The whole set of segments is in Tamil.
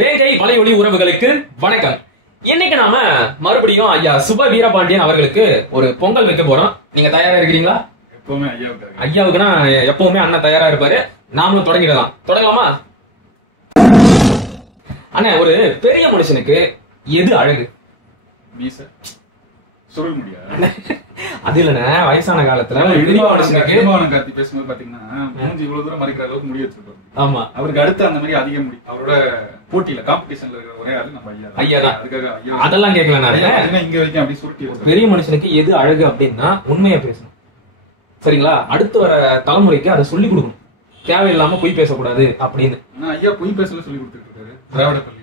வேகை வலையொலி உறவுகளுக்கு வணக்கம். இன்னைக்கு நாம மறுபடியும் ஐயா சுப வீரபாண்டியன் அவர்களுக்கு ஒரு பொங்கல் வைக்க போறோம். நீங்க தயாரா இருக்கிறீங்களா? எப்பவுமே ஐயாவுக்குன்னா எப்பவுமே அண்ணன் தயாரா இருப்பாரு. நாமளும் தொடங்கலாமா? அண்ணா, ஒரு பெரிய மனுஷனுக்கு எது அழகு? மீசை சுருள் முடியாது. அது இல்லண்ணே, வயசான காலத்துல பெரிய மனுஷனுக்கு கார்த்தி பேசும்போது பாத்தீங்கன்னா மூஞ்சி இவ்வளவு தூரம் மறைக்கிற அளவுக்கு முடி வச்சிருப்பாரு. ஆமா, அவருக்கு அடுத்து அந்த மாதிரி அதிக முடி. அவரோட போட்டியில காம்படிஷன்ல இருக்கிற ஒரே ஆளு நம்ம ஐயா தான். அதுக்காக அதெல்லாம் கேட்கல நான். இங்க வரைக்கும் அப்படி சுருட்டி பெரிய மனுஷனுக்கு எது அழகு அப்படின்னா உண்மையா பேசணும். சரிங்களா? அடுத்து வர தலைமுறைக்கு அதை சொல்லி கொடுக்கணும். தேவையில்லாம பொய் பேசக்கூடாது அப்படின்னு. ஐயா பொய் பேசல சொல்லி கொடுத்துட்டு இருக்காரு திராவிட பள்ளி.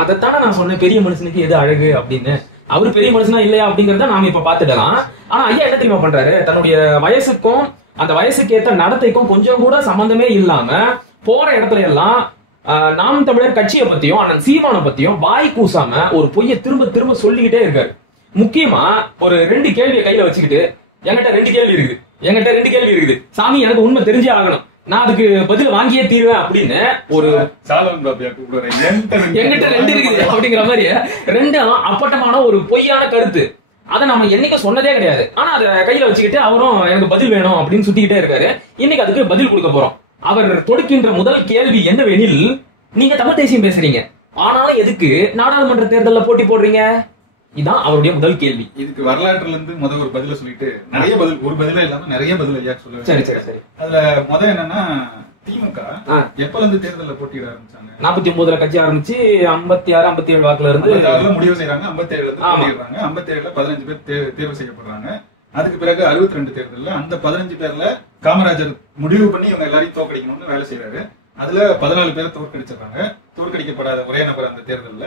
அதைத்தானே நான் சொன்னேன், பெரிய மனுஷனுக்கு எது அழகு அப்படின்னு. அவரு பெரிய மனுஷனா இல்லையா அப்படிங்கறத நாம இப்ப பாத்துக்கலாம். ஆனா ஐயா என்ன தெரியுமா பண்றாரு? தன்னுடைய வயசுக்கும் அந்த வயசுக்கு ஏத்த நடத்தைக்கும் கொஞ்சம் கூட சம்பந்தமே இல்லாம போற இடத்துல எல்லாம் நாம் தமிழர் கட்சியை பத்தியும் அண்ணன் சீமானை பத்தியும் வாய் கூசாம ஒரு பொய்யை திரும்ப திரும்ப சொல்லிக்கிட்டே இருக்காரு. முக்கியமா ஒரு 2 கேள்வியை கையில வச்சுக்கிட்டு, என்கிட்ட 2 கேள்வி இருக்குது சாமி, எனக்கு உண்மை தெரிஞ்சே ஆகணும், நான் அதுக்கு பதில் வாங்கியே தீருவேன் அப்படின்னு ஒரு என்கிட்ட 2 இருக்குது அப்படிங்கிற மாதிரி 2 அப்பட்டமான ஒரு பொய்யான கருத்து. அதை நம்ம என்னைக்கு சொன்னதே கிடையாது. ஆனா அதை கையில வச்சுக்கிட்டு அவரும் எனக்கு பதில் வேணும் அப்படின்னு சுத்திக்கிட்டே இருக்காரு. இன்னைக்கு அதுக்கு பதில் கொடுக்க போறோம். அவர் தொடுக்கின்ற முதல் கேள்வி என்னவெனில், நீங்க தமிழ் தேசியம் பேசுறீங்க, ஆனாலும் எதுக்கு நாடாளுமன்ற தேர்தலில் போட்டி போடுறீங்க? இதான் அவருடைய முதல் கேள்வி. இதுக்கு வரலாற்றுல இருந்து முதல் ஒரு பதில சொல்லிட்டு நிறைய பதில், ஒரு பதில இல்லாம நிறைய பதில் ஐயா சொல்லுவேன். சரி. அதுல என்னன்னா, திமுக எப்பல இருந்து தேர்தலில் போட்டியிட ஆரம்பிச்சாங்க? 49 கட்சி ஆரம்பிச்சு 56 57 வாக்குல இருந்து முடிவு செய்யறாங்க. 57 போட்டியிடுறாங்க. 57ல 15 பேர் தேர்வு செய்யப்படுறாங்க. அதுக்கு பிறகு 62 தேர்தல்ல அந்த 15 பேர்ல காமராஜர் முடிவு பண்ணி இவங்க எல்லாரையும் தோற்கடிக்கணும்னு வேலை செய்யறாரு. அதுல 14 பேரை தோற்கடிச்சிடறாங்க. தோற்கடிக்கப்படாத ஒரே நபர் அந்த தேர்தல்ல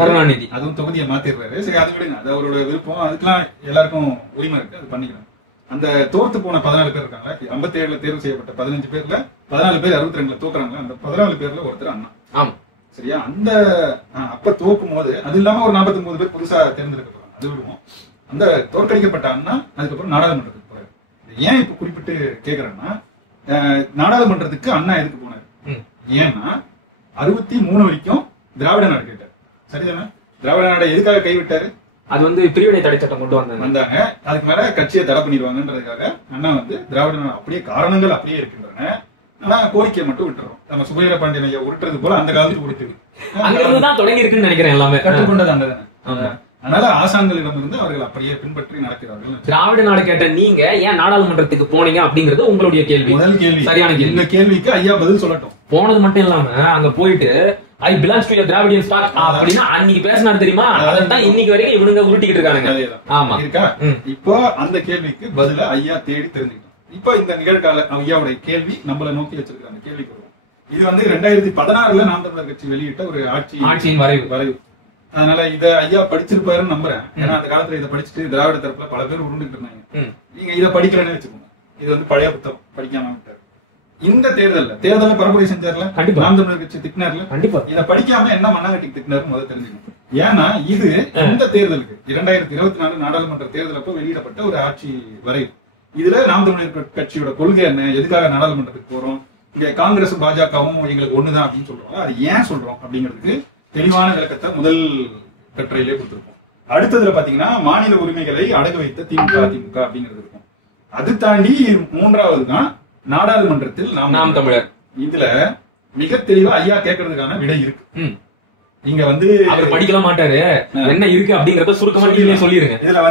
கருணாநிதி. அதுவும் தொகுதியை மாத்திடுறாரு. சரி, அது விடுங்க, அது அவரோட விருப்பம். அதுக்கெல்லாம் எல்லாருக்கும் உரிமை இருக்கு, அது பண்ணிக்கலாம். அந்த தோர்த்து போன 14 பேர் இருக்காங்க. 57ல தேர்வு செய்யப்பட்ட 15 பேர்ல 14 பேர் 62ல தோக்குறாங்க. அந்த 14 பேர்ல ஒருத்தர் அண்ணா. ஆமா, சரியா? அந்த அப்ப தோக்கும் போது அது இல்லாம ஒரு 49 பேர் புதுசா தேர்ந்தெடுக்கப்படுறாங்க. அது விடுவோம். அந்த தோற்கடிக்கப்பட்ட அண்ணா அதுக்கப்புறம் நாடாளுமன்றத்துக்கு போறாரு. ஏன் இப்ப குறிப்பிட்டு கேக்குறேன்னா, நாடாளுமன்றத்துக்கு அண்ணா எதுக்கு போனாரு? ஏன்னா 63 வரைக்கும் திராவிட நாடு கேட்டார். சரிதானே? திராவிட நாடை எதுக்காக கைவிட்டாரு? அது பிரிவினை தடை சட்டம் கொண்டு வந்தாங்க. அதுக்கு மேல கட்சியை தடை பண்ணிடுவாங்கன்றதுக்காக அண்ணா திராவிட நாடு அப்படியே காரணங்கள் அப்படியே இருக்கின்றன. ஆனா கோரிக்கையை மட்டும் விட்டுறோம். நம்ம சுப வீரபாண்டியன் ஐயா உருட்டுறது போல அந்த காலத்துக்கு உருட்டுது. அங்கிருந்துதான் தொடங்கி இருக்குன்னு நினைக்கிறேன். எல்லாமே கற்றுக்கொண்டது அங்கதானே. அதனால ஆசான்களிடம் இருந்து அவர்கள் அப்படியே பின்பற்றி நடக்கிறார்கள். திராவிட நாடு கேட்ட நீங்க ஏன் நாடாளுமன்றத்துக்கு போனீங்க அப்படிங்கறது உங்களுடைய கேள்வி. முதல் கேள்வி, சரியான கேள்வி. இந்த கேள்விக்கு ஐயா பதில் சொல்லட்டும். போனது மட்டும் இல்லாம அங்க போயிட்டு I belongs to Dravidian stock அப்படின்னா அன்னைக்கு பேசினாரு தெரியுமா? அதான் இன்னைக்கு வரைக்கும் இவனுங்க உருட்டிக்கிட்டு இருக்காங்க. ஆமா, இருக்கா? இப்போ அந்த கேள்விக்கு பதில ஐயா தேடி தெரிஞ்சுக்கிட்டோம். இப்ப இந்த நிகழ்கால ஐயாவுடைய கேள்வி நம்மள நோக்கி வச்சிருக்காங்க. கேள்விக்கு வருவோம். இது 2016ல நாம் தமிழர் கட்சி வெளியிட்ட ஒரு ஆட்சியின் வரைவு. அதனால இத ஐயா படிச்சிருப்பாருன்னு நம்புறேன். ஏன்னா அந்த காலத்துல இதை படிச்சுட்டு திராவிட தரப்புல பல பேர் உருண்டுட்டு இருந்தாங்க. நீங்க இதை படிக்கலன்னு வச்சுக்கோங்க. இது பழைய புத்தகம், படிக்காம விட்டாரு. இந்த தேர்தல்ல பரப்புரை செஞ்சார்ல, நாம் தமிழர் கட்சி திட்டினார்ல, இதை படிக்காம என்ன மண்ணாங்கட்டி திட்டினாரு முதல்ல தெரிஞ்சுக்கணும். ஏன்னா இது இந்த தேர்தலுக்கு 2024 நாடாளுமன்ற தேர்தலப்ப வெளியிடப்பட்ட ஒரு ஆட்சி வரைவு. இதுல நாம் தமிழர் கட்சியோட கொள்கை என்ன, எதுக்காக நாடாளுமன்றத்துக்கு போறோம், இங்க காங்கிரஸ் பாஜகவும் எங்களுக்கு ஒண்ணுதான் அப்படின்னு சொல்றோம். அது ஏன் சொல்றோம் அப்படிங்கிறதுக்கு தெளிவான விளக்கத்தை முதல் கட்டுரையிலே கொடுத்திருப்போம். அடுத்ததுல பாத்தீங்கன்னா மாநில உரிமைகளை அடகு வைத்த திமுக அப்படிங்கிறது இருக்கும். அது தாண்டி 3வது தான் நாடாளுமன்றத்தில் நாம் தமிழர். இதுல மிக தெளிவா ஐயா கேட்கறதுக்கான விடை இருக்கு. இங்க அவர் படிக்கல மாட்டாரு, என்ன இருக்கு அப்படிங்கறத சுருக்கமா நீங்களே சொல்லிருங்க. இதுல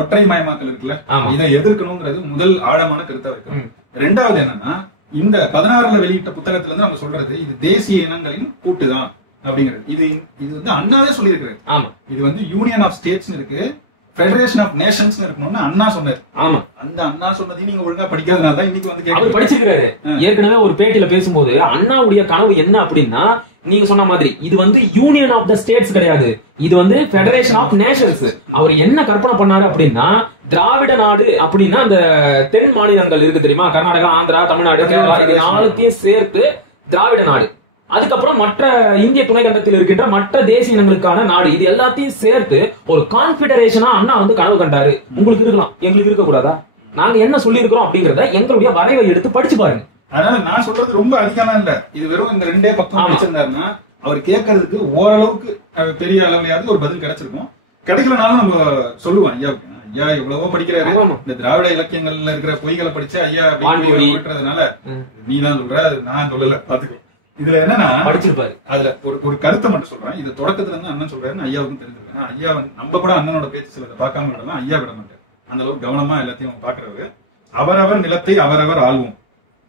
ஒற்றை மயமாக்கல் இருக்குல்ல, இதை எதிர்க்கணுங்கிறது முதல் ஆழமான கருத்தா இருக்கு. 2வது என்னன்னா, இந்த 16ல வெளியிட்ட புத்தகத்துல இருந்து நம்ம சொல்றது இது தேசிய இனங்களின் கூட்டுதான் அப்படிங்கிறது. இது அண்ணாவே சொல்லியிருக்காரு. ஆமா, இது யூனியன் ஆஃப் ஸ்டேட்ஸ் இருக்கு, ஃபெடரேஷன் ஆஃப் நேஷன்ஸ் இருக்கணும்னு அண்ணா சொன்னாரு. ஆமா, அந்த அண்ணா சொன்னதையும் நீங்க ஒழுங்கா படிக்காதனால தான் இன்னைக்கு அவர் படிச்சிருக்காரு. ஏற்கனவே ஒரு பேட்டியில பேசும்போது அண்ணாவுடைய கனவு என்ன அப்படின்னா, நீங்க சொன்ன மாதிரி இது யூனியன் ஆஃப் த ஸ்டேட்ஸ் கிடையாது, இது ஃபெடரேஷன் ஆஃப் நேஷன்ஸ். அவர் என்ன கற்பனை பண்ணாரு அப்படின்னா, திராவிட நாடு அப்படின்னா அந்த தென் மாநிலங்கள் இருக்கு தெரியுமா, கர்நாடகா, ஆந்திரா, தமிழ்நாடு, கேரளா, இது 4த்தையும் சேர்த்து திராவிட நாடு. அதுக்கப்புறம் மற்ற இந்திய துணைக்கண்டத்தில் இருக்கின்ற மற்ற தேசிய இனங்களுக்கான நாடு, இது எல்லாத்தையும் சேர்த்து ஒரு கான்ஃபெடரேஷனா அண்ணா கனவு கண்டாரு. உங்களுக்கு இருக்கலாம், எங்களுக்கு இருக்க கூடாதா? நாங்க என்ன சொல்லி இருக்கிறோம் அப்படிங்கறத எங்களுடைய வரைவை எடுத்து படிச்சு பாருங்க. அதனால நான் சொல்றது ரொம்ப அதிகமா இல்ல. இது வெறும் இந்த 2 பக்கம் வச்சிருந்தாருன்னா அவர் கேட்கறதுக்கு ஓரளவுக்கு பெரிய அளவுலயாவது ஒரு பதில் கிடைச்சிருக்கும். கிடைக்கலனாலும் நம்ம சொல்லுவோம் ஐயாவுக்கு, ஐயா எவ்வளவோ படிக்கிறாரு, இந்த திராவிட இலக்கியங்கள்ல இருக்கிற பொய்களை படிச்சு ஐயா விட்டுறதுனால நீதான் சொல்ற, நான் சொல்லல, பாத்துக்கோ. இதுல என்னன்னா படிச்சிருப்பாரு. அதுல ஒரு கருத்தை மட்டும் சொல்றேன். இது தொடக்கத்துல இருந்து அண்ணன் சொல்றாருன்னு ஐயாவுக்கும் தெரிஞ்சிருக்கேன். ஐயா நம்ம கூட அண்ணனோட பேச்சு சிலதை பார்க்காம விடலாம், ஐயா விட மாட்டார். அந்த அளவுக்கு கவனமா எல்லாத்தையும் பாக்குறவரு. அவரவர் நிலத்தை அவரவர் ஆள்வோம்,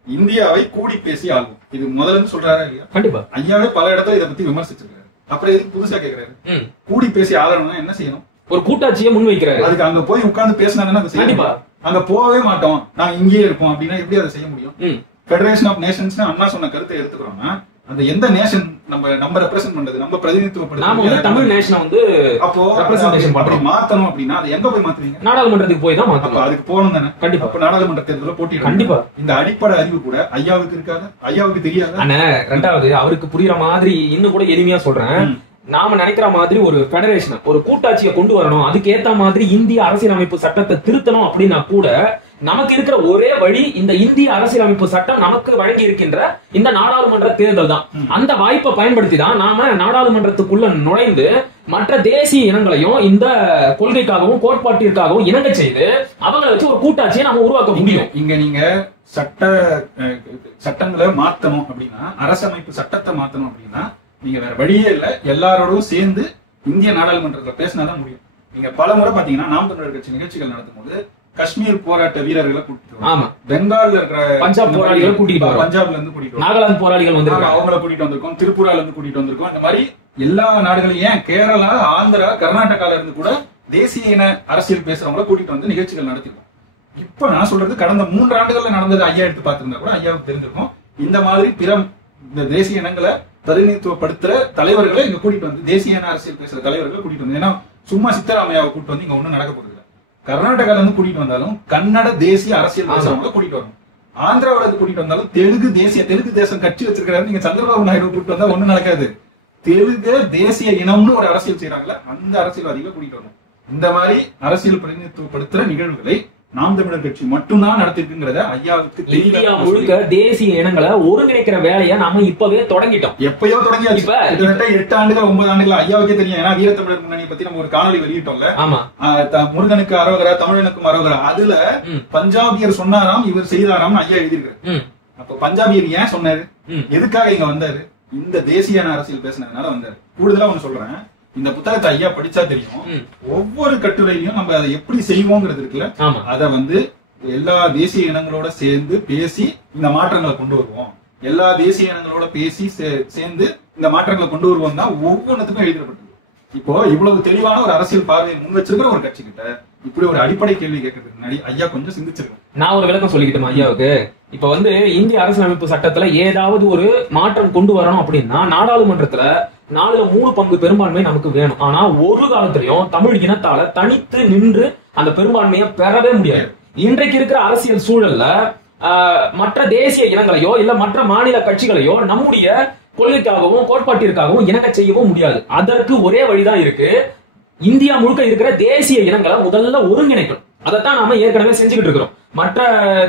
இந்தியாவை கூடி பேசி ஆள்வோம். இது முதல்ல சொல்றாரா இல்லையா? கண்டிப்பா. ஐயாவே பல இடத்துல இதை பத்தி விமர்சிச்சிருக்காரு. அப்புறம் எதுக்கு புதுசா கேக்குறாரு? கூடி பேசி ஆளணும்னா என்ன செய்யணும்? ஒரு கூட்டாட்சியை முன் வைக்கிறாரு. அதுக்கு அங்க போய் உட்கார்ந்து பேசினா கண்டிப்பா அங்க போகவே மாட்டோம், நாங்க இங்கேயே இருப்போம் அப்படின்னா எப்படி அதை செய்ய முடியும்? ஃபெடரேஷன் ஆஃப் நேஷன்ஸ் அண்ணா சொன்ன கருத்தை எடுத்துக்கிறோம்னா அந்த எந்த நேஷன் நம்ம ரெப்ரசென்ட் பண்றது, நம்ம பிரதிநிதித்துவப்படுறது தமிழ் நேஷனை வந்து அப்போ ரெப்ரசன்டேஷன் அப்படி மாத்தணும் அப்படின்னா அது எங்க போய் மாத்துவீங்க? நாடாளுமன்றத்துக்கு போய் தான் மாத்தணும். அதுக்கு போகணும் தானே? கண்டிப்பா. அப்ப நாடாளுமன்ற தேர்தலில் போட்டி கண்டிப்பா. இந்த அடிப்படை அறிவு கூட ஐயாவுக்கு இருக்காது, ஐயாவுக்கு தெரியாது. அண்ணா ரெண்டாவது அவருக்கு புரியுற மாதிரி இன்னும் கூட எளிமையா சொல்றேன். நாம நினைக்கிற மாதிரி ஒரு பெடரேஷன், ஒரு கூட்டாட்சியை கொண்டு வரணும், அதுக்கு ஏத்த மாதிரி இந்திய அரசியலமைப்பு சட்டத்தை திருத்தணும் அப்படின்னா கூட நமக்கு இருக்கிற ஒரே வழி இந்த இந்திய அரசியலமைப்பு சட்டம் நமக்கு வழங்கி இருக்கின்ற இந்த நாடாளுமன்ற தேர்தல் தான். அந்த வாய்ப்பை பயன்படுத்தி தான் நாம நாடாளுமன்றத்துக்குள்ள நுழைந்து மற்ற தேசிய இனங்களையும் இந்த கொள்கைக்காகவும் கோட்பாட்டிற்காகவும் இணங்க செய்து அவங்களை வச்சு ஒரு கூட்டாட்சியை நாம உருவாக்க முடியும். இங்க நீங்க சட்டங்களை மாத்தணும் அப்படின்னா, அரசமைப்பு சட்டத்தை மாத்தணும் அப்படின்னா நீங்க வேற வழியே இல்ல, எல்லாரோடும் சேர்ந்து இந்திய நாடாளுமன்றத்துல பேசினாதான் முடியும். நீங்க பல முறை பாத்தீங்கன்னா நாம் தமிழர் கட்சி நிகழ்ச்சிகள் நடத்தும் போது காஷ்மீர் போராட்ட வீரர்களை கூட்டிட்டு, பெங்கால்ல இருக்கிற பஞ்சாப் போராளிகளை கூட்டிட்டு, பஞ்சாப்ல இருந்து கூட்டிட்டு, நாகாலாந்து போராளிகள் வந்து அவங்களை கூட்டிட்டு வந்திருக்கோம், திரிபுரால இருந்து கூட்டிட்டு வந்திருக்கோம். இந்த மாதிரி எல்லா நாடுகளையும், ஏன் கேரளா, ஆந்திரா, கர்நாடகால இருந்து கூட தேசிய இன அரசியல் பேசுறவங்கள கூட்டிட்டு வந்து நிகழ்ச்சிகள் நடத்திருக்கோம். இப்ப நான் சொல்றது கடந்த 3 ஆண்டுகள்ல நடந்தது ஐயா எடுத்து பார்த்திருந்தா கூட ஐயாவுக்கு தெரிஞ்சிருக்கும். இந்த மாதிரி பிற இந்த தேசிய இனங்களை பிரதிநிதித்துவப்படுத்துற தலைவர்களை இங்க கூட்டிட்டு வந்து, தேசிய இன அரசியல் பேசுற தலைவர்களை கூட்டிட்டு வந்து, ஏன்னா சும்மா சித்தராமையாவை கூட்டிட்டு வந்து இங்க ஒண்ணும் நடக்க போறது இல்லை. கர்நாடகால இருந்து கூட்டிட்டு வந்தாலும் கன்னட தேசிய அரசியல் பேசுறவங்களை கூட்டிட்டு வரணும். ஆந்திராவில இருந்து கூட்டிட்டு வந்தாலும் தெலுங்கு தேசம் கட்சி வச்சிருக்கிறாரு, நீங்க சந்திரபாபு நாயுடு கூட்டிட்டு வந்தா ஒண்ணும் நடக்காது. தெலுங்கு தேசிய இனம்னு ஒரு அரசியல் செய்யறாங்கல்ல, அந்த அரசியல்வாதிகளை கூட்டிட்டு வரணும். இந்த மாதிரி அரசியல் பிரதிநிதித்துவப்படுத்துற நிகழ்வுகளை நாம் தமிழர் கட்சி மட்டும்தான் நடத்திருக்குங்கிறத ஐயாவுக்கு இந்தியா முழுக்க தேசிய இனங்களை ஒருங்கிணைக்கிற வேலையை நாம இப்பவே தொடங்கிட்டோம். எப்பயோ தொடங்கியாச்சு. 8 ஆண்டுகள் 9 ஆண்டுகள் ஐயாவுக்கே தெரியும். ஏன்னா வீரத்தமிழர் முன்னணியை பத்தி நம்ம ஒரு காணொலி வெளியிட்டோம்ல. ஆமா, முருகனுக்கு அரோகரா, தமிழனுக்கும் அரோகரா. அதுல பஞ்சாபியர் சொன்னாராம், இவர் செய்தாராம் ஐயா எழுதியிருக்காரு. அப்ப பஞ்சாபியர் ஏன் சொன்னாரு, எதுக்காக இங்க வந்தாரு? இந்த தேசிய அரசியல் பேசினதுனால வந்தாரு. கூடுதலா ஒண்ணு சொல்றேன், இந்த புத்தகத்தை ஐயா படிச்சா தெரியும், ஒவ்வொரு கட்டுரையிலும் நம்ம அதை எப்படி செய்வோங்கிறது இருக்குல்ல, அத வந்து எல்லா தேசிய இனங்களோட சேர்ந்து பேசி இந்த மாற்றங்களை கொண்டு வருவோம், எல்லா தேசிய இனங்களோட பேசி சேர்ந்து இந்த மாற்றங்களை கொண்டு வருவோம் தான் ஒவ்வொன்றுத்துக்கும் எழுதப்பட்டது. இப்போ இவ்வளவு தெளிவான ஒரு அரசியல் பார்வையை முன் வச்சிருக்கிற ஒரு கட்சி கிட்ட இப்படி ஒரு அடிப்படை கேள்வி கேட்கறதுக்கு முன்னாடி ஐயா கொஞ்சம் சிந்திச்சிருக்கோம். நான் ஒரு விளக்கம் சொல்லிக்கிட்டேன் ஐயாவுக்கு. இப்ப வந்து இந்திய அரசியலமைப்பு சட்டத்துல ஏதாவது ஒரு மாற்றம் கொண்டு வரணும் அப்படின்னா நாடாளுமன்றத்துல 4/3 பங்கு பெரும்பான்மை நமக்கு வேணும். ஆனா ஒரு காலத்திலையும் தமிழ் இனத்தால தனித்து நின்று அந்த பெரும்பான்மையை பெறவே முடியாது. இன்றைக்கு இருக்கிற அரசியல் சூழல்ல மற்ற தேசிய இனங்களையோ இல்ல மற்ற மாநில கட்சிகளையோ நம்முடைய கொள்கைக்காகவும் கோட்பாட்டிற்காகவும் இணங்க செய்யவும் முடியாது. அதற்கு ஒரே வழிதான் இருக்கு, இந்தியா முழுக்க இருக்கிற தேசிய இனங்களை முதல்ல ஒருங்கிணைக்கணும். அதைத்தான் நாம ஏற்கனவே செஞ்சுக்கிட்டு இருக்கிறோம். மற்ற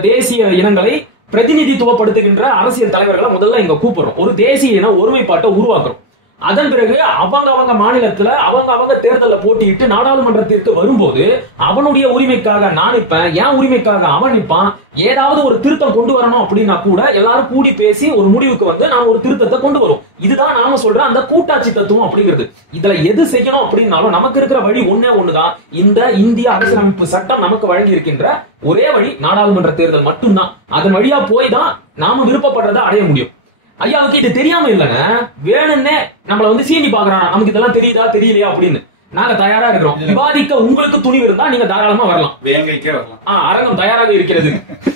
தேசிய இனங்களை பிரதிநிதித்துவப்படுத்துகின்ற அரசியல் தலைவர்களை முதல்ல இங்க கூப்பிடுறோம், ஒரு தேசிய இன ஒருமைப்பாட்டை உருவாக்குறோம். அதன் பிறகு அவங்க மாநிலத்துல அவங்க தேர்தல போட்டியிட்டு நாடாளுமன்றத்திற்கு வரும்போது அவனுடைய உரிமைக்காக நான் நிற்பேன், என் உரிமைக்காக அவன் நிற்பான். ஏதாவது ஒரு திருத்தம் கொண்டு வரணும் அப்படின்னா கூட எல்லாரும் கூடி பேசி ஒரு முடிவுக்கு வந்து நான் ஒரு திருத்தத்தை கொண்டு வரும். இதுதான் நாம சொல்ற அந்த கூட்டாட்சி தத்துவம் அப்படிங்கிறது. இதுல எது செய்யணும் அப்படின்னாலும் நமக்கு இருக்கிற வழி ஒன்னே ஒண்ணுதான், இந்த இந்திய அரசியலமைப்பு சட்டம் நமக்கு வழங்கி இருக்கின்ற ஒரே வழி நாடாளுமன்ற தேர்தல் மட்டும்தான். அதன் வழியா போய் தான் நாம விருப்பப்படுறதை அடைய முடியும். ஐயாவுக்கு இது தெரியாம இல்லைங்க, வேணும்னே நம்மள வந்து சீனி பாக்குறான், நமக்கு இதெல்லாம் தெரியுதா தெரியலையா அப்படின்னு. நாங்க தயாரா இருக்கிறோம், விவாதிக்க உங்களுக்கு துணிவு இருந்தா நீங்க தாராளமா வரலாம், வேங்கைக்கே வரலாம். அரங்கம் தயாராக இருக்கிறது.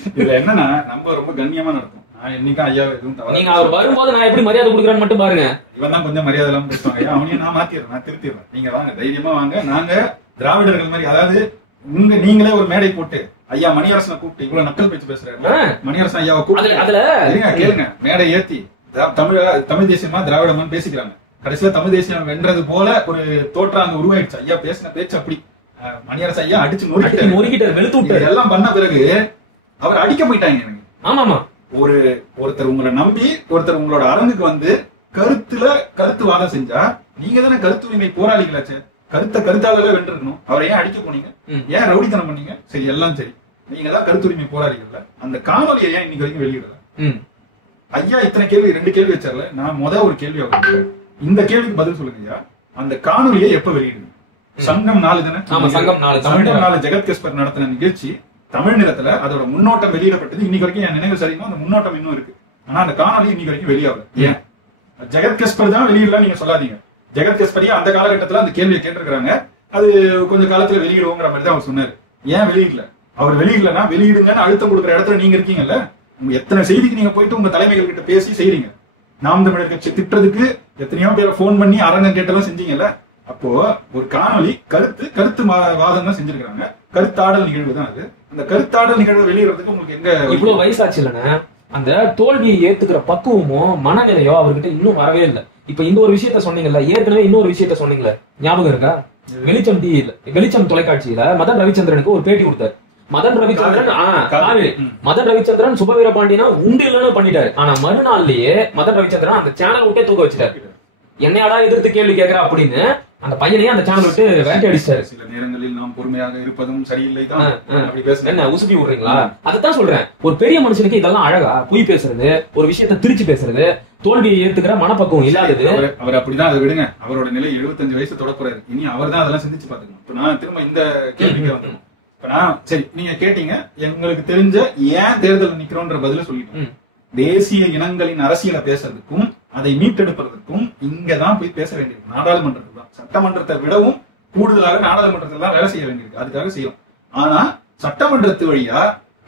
இதுல என்னன்னா நம்ம ரொம்ப கண்ணியமா நடக்கும். என்னைக்கும் ஐயா எதுவும் தவறு, நீங்க அவர் வரும்போது நான் எப்படி மரியாதை கொடுக்குறேன்னு மட்டும் பாருங்க. இவன் தான் கொஞ்சம் மரியாதை எல்லாம் பேசுவாங்க, அவனையும் நான் மாத்திடுறேன், நான் திருத்திடுறேன். நீங்க வாங்க, தைரியமா வாங்க. நாங்க திராவிடர்கள் மாதிரி, அதாவது நீங்களே ஒரு மேடை போட்டு ஐயா மணியரசனை கூப்பிட்டு இவ்வளவு நக்கல் பேச்சு பேசுறாரு, மணியரசன் ஐயாவை கூப்பிட்டு அதுல கேளுங்க, மேடை ஏத்தி தமிழ் தேசியமா திராவிடமா பேசிக்கிறாங்க. கடைசியில தமிழ் தேசியம் வென்றது போல ஒரு தோற்றம் அங்க உருவாயிடுச்சு. ஐயா பேசின பேச்சு அப்படி மணியரசன் ஐயா அடிச்சு நொறுக்கிட்டாரு, வெளுத்து விட்டாரு. எல்லாம் பண்ண பிறகு அவர் அடிக்க போயிட்டாங்க. எனக்கு ஆமாமா, ஒருத்தர் உங்களை நம்பி ஒருத்தர் உங்களோட அரங்குக்கு வந்து கருத்துவாதம் செஞ்சா நீங்க தானே கருத்து உரிமை போராளிகளாச்சு. கருத்தாளர்களே வென்றிருக்கணும். அவரை ஏன் அடிக்க போனீங்க? ஏன் ரவுடித்தனம் பண்ணீங்க? சரி, எல்லாம் சரி, நீங்க தான் கருத்து உரிமை போராளிகள்ல. அந்த காணொலியை ஏன் இன்னைக்கு வரைக்கும் வெளியிடல? ஐயா இத்தனை கேள்வி 2 கேள்வி வச்சார்ல, நான் ஒரு கேள்வி அவருக்கு, இந்த கேள்விக்கு பதில் சொல்லுங்க ஐயா. அந்த காணொலியை எப்ப வெளியிடுங்க? சங்கம் 4 தானே? சங்கம் 4 ஜெகத் கெஸ்பர் நடத்தின நிகழ்ச்சி தமிழ் நிலத்துல அதோட முன்னோட்டம் வெளியிடப்பட்டது. இன்னைக்கு வரைக்கும் என் நினைவு சரிமா அந்த முன்னோட்டம் இன்னும் இருக்கு. ஆனா அந்த காணொலி இன்னைக்கு வரைக்கும் வெளியாகல. ஏன்? ஜெகத் கெஸ்பர் தான் வெளியிடலாம் நீங்க சொல்லாதீங்க. ஜெகத் கெஸ்பரியா அந்த காலகட்டத்துல அந்த கேள்வியை கேட்டிருக்காங்க. அது கொஞ்சம் காலத்துல வெளியிடுவோங்கிற மாதிரி தான் அவர் சொன்னாரு. ஏன் வெளியிடல? அவர் வெளியிடலன்னா வெளியிடுங்கன்னு அழுத்தம் கொடுக்குற இடத்துல நீங்க இருக்கீங்கல்ல. எத்தனை செய்திக்கு நீங்க போயிட்டு உங்க தலைமைகள் கிட்ட பேசி செய்றீங்க. நாம் தமிழர் கட்சி திட்டுறதுக்கு எத்தனையோ பேரை போன் பண்ணி அரங்கம் கேட்டெல்லாம் செஞ்சீங்கல்ல. அப்போ ஒரு காணொலி கருத்து வாதம் தான் செஞ்சிருக்காங்க. கருத்தாடல் நிகழ்வு தான் அது. அந்த கருத்தாடல் நிகழ்வு வெளியிடுறதுக்கு உங்களுக்கு எங்க இவ்வளவு வயசாச்சு இல்லைன்னா அந்த தோல்வியை ஏத்துக்கிற பக்குவமோ மனநிலையோ அவர்கிட்ட இன்னும் வரவே இல்லை. இப்ப இந்த ஒரு விஷயத்த சொன்னீங்கல்ல, ஏற்கனவே இன்னொரு விஷயத்த சொன்னீங்களே, ஞாபகம் இருக்கா? வெளிச்சம் டிவில, வெளிச்சம் தொலைக்காட்சியில மதன் ரவிச்சந்திரனுக்கு ஒரு பேட்டி கொடுத்தாரு. மதன் ரவிச்சந்திரன் சுபவீர பாண்டியனா உண்டு இல்லைன்னு பண்ணிட்டாரு. ஆனா மறுநாள்லயே மதன் ரவிச்சந்திரன் அந்த சேனல் விட்டே தூக்க வச்சுட்டாரு. என்னையாடா எதிர்த்து கேள்வி கேட்கிற அப்படின்னு அந்த பையனையே அந்த சேனல் விட்டு வேட்டை அடிச்சாரு. சில நேரங்களில் நாம் பொறுமையாக இருப்பதும் சரியில்லை தான். என்ன உசுப்பி விடுறீங்களா? அதுதான் சொல்றேன். ஒரு பெரிய மனுஷனுக்கு இதெல்லாம் அழகா? பொய் பேசுறது, ஒரு விஷயத்த திருச்சி பேசுறது, தோல்வியை ஏத்துக்கிற மனப்பக்குவம் இல்லாதது. அவர் அப்படிதான். அதை விடுங்க. அவரோட நிலை 75 வயசு தொடப்பறாரு. இனி அவர் தான் அதெல்லாம் சிந்திச்சு பாத்துக்கணும். இப்ப நான் திரும்ப இந்த கேள்விக்கு வந்துடும். இப்ப நான் சரி, நீங்க கேட்டீங்க எங்களுக்கு தெரிஞ்ச ஏன் தேர்தல் நிக்கிறோன்ற பதில சொல்லிட்டோம். தேசிய இனங்களின் அரசியலை பேசுறதுக்கும் அதை மீட்டெடுப்பதற்கும் இங்கதான் போய் பேச வேண்டியிருக்கு. நாடாளுமன்றத்தில் தான். சட்டமன்றத்தை விடவும் கூடுதலாக நாடாளுமன்றத்தில் தான் வேலை செய்ய வேண்டியிருக்கு. அதுக்காக செய்யும். ஆனா சட்டமன்றத்து வழியா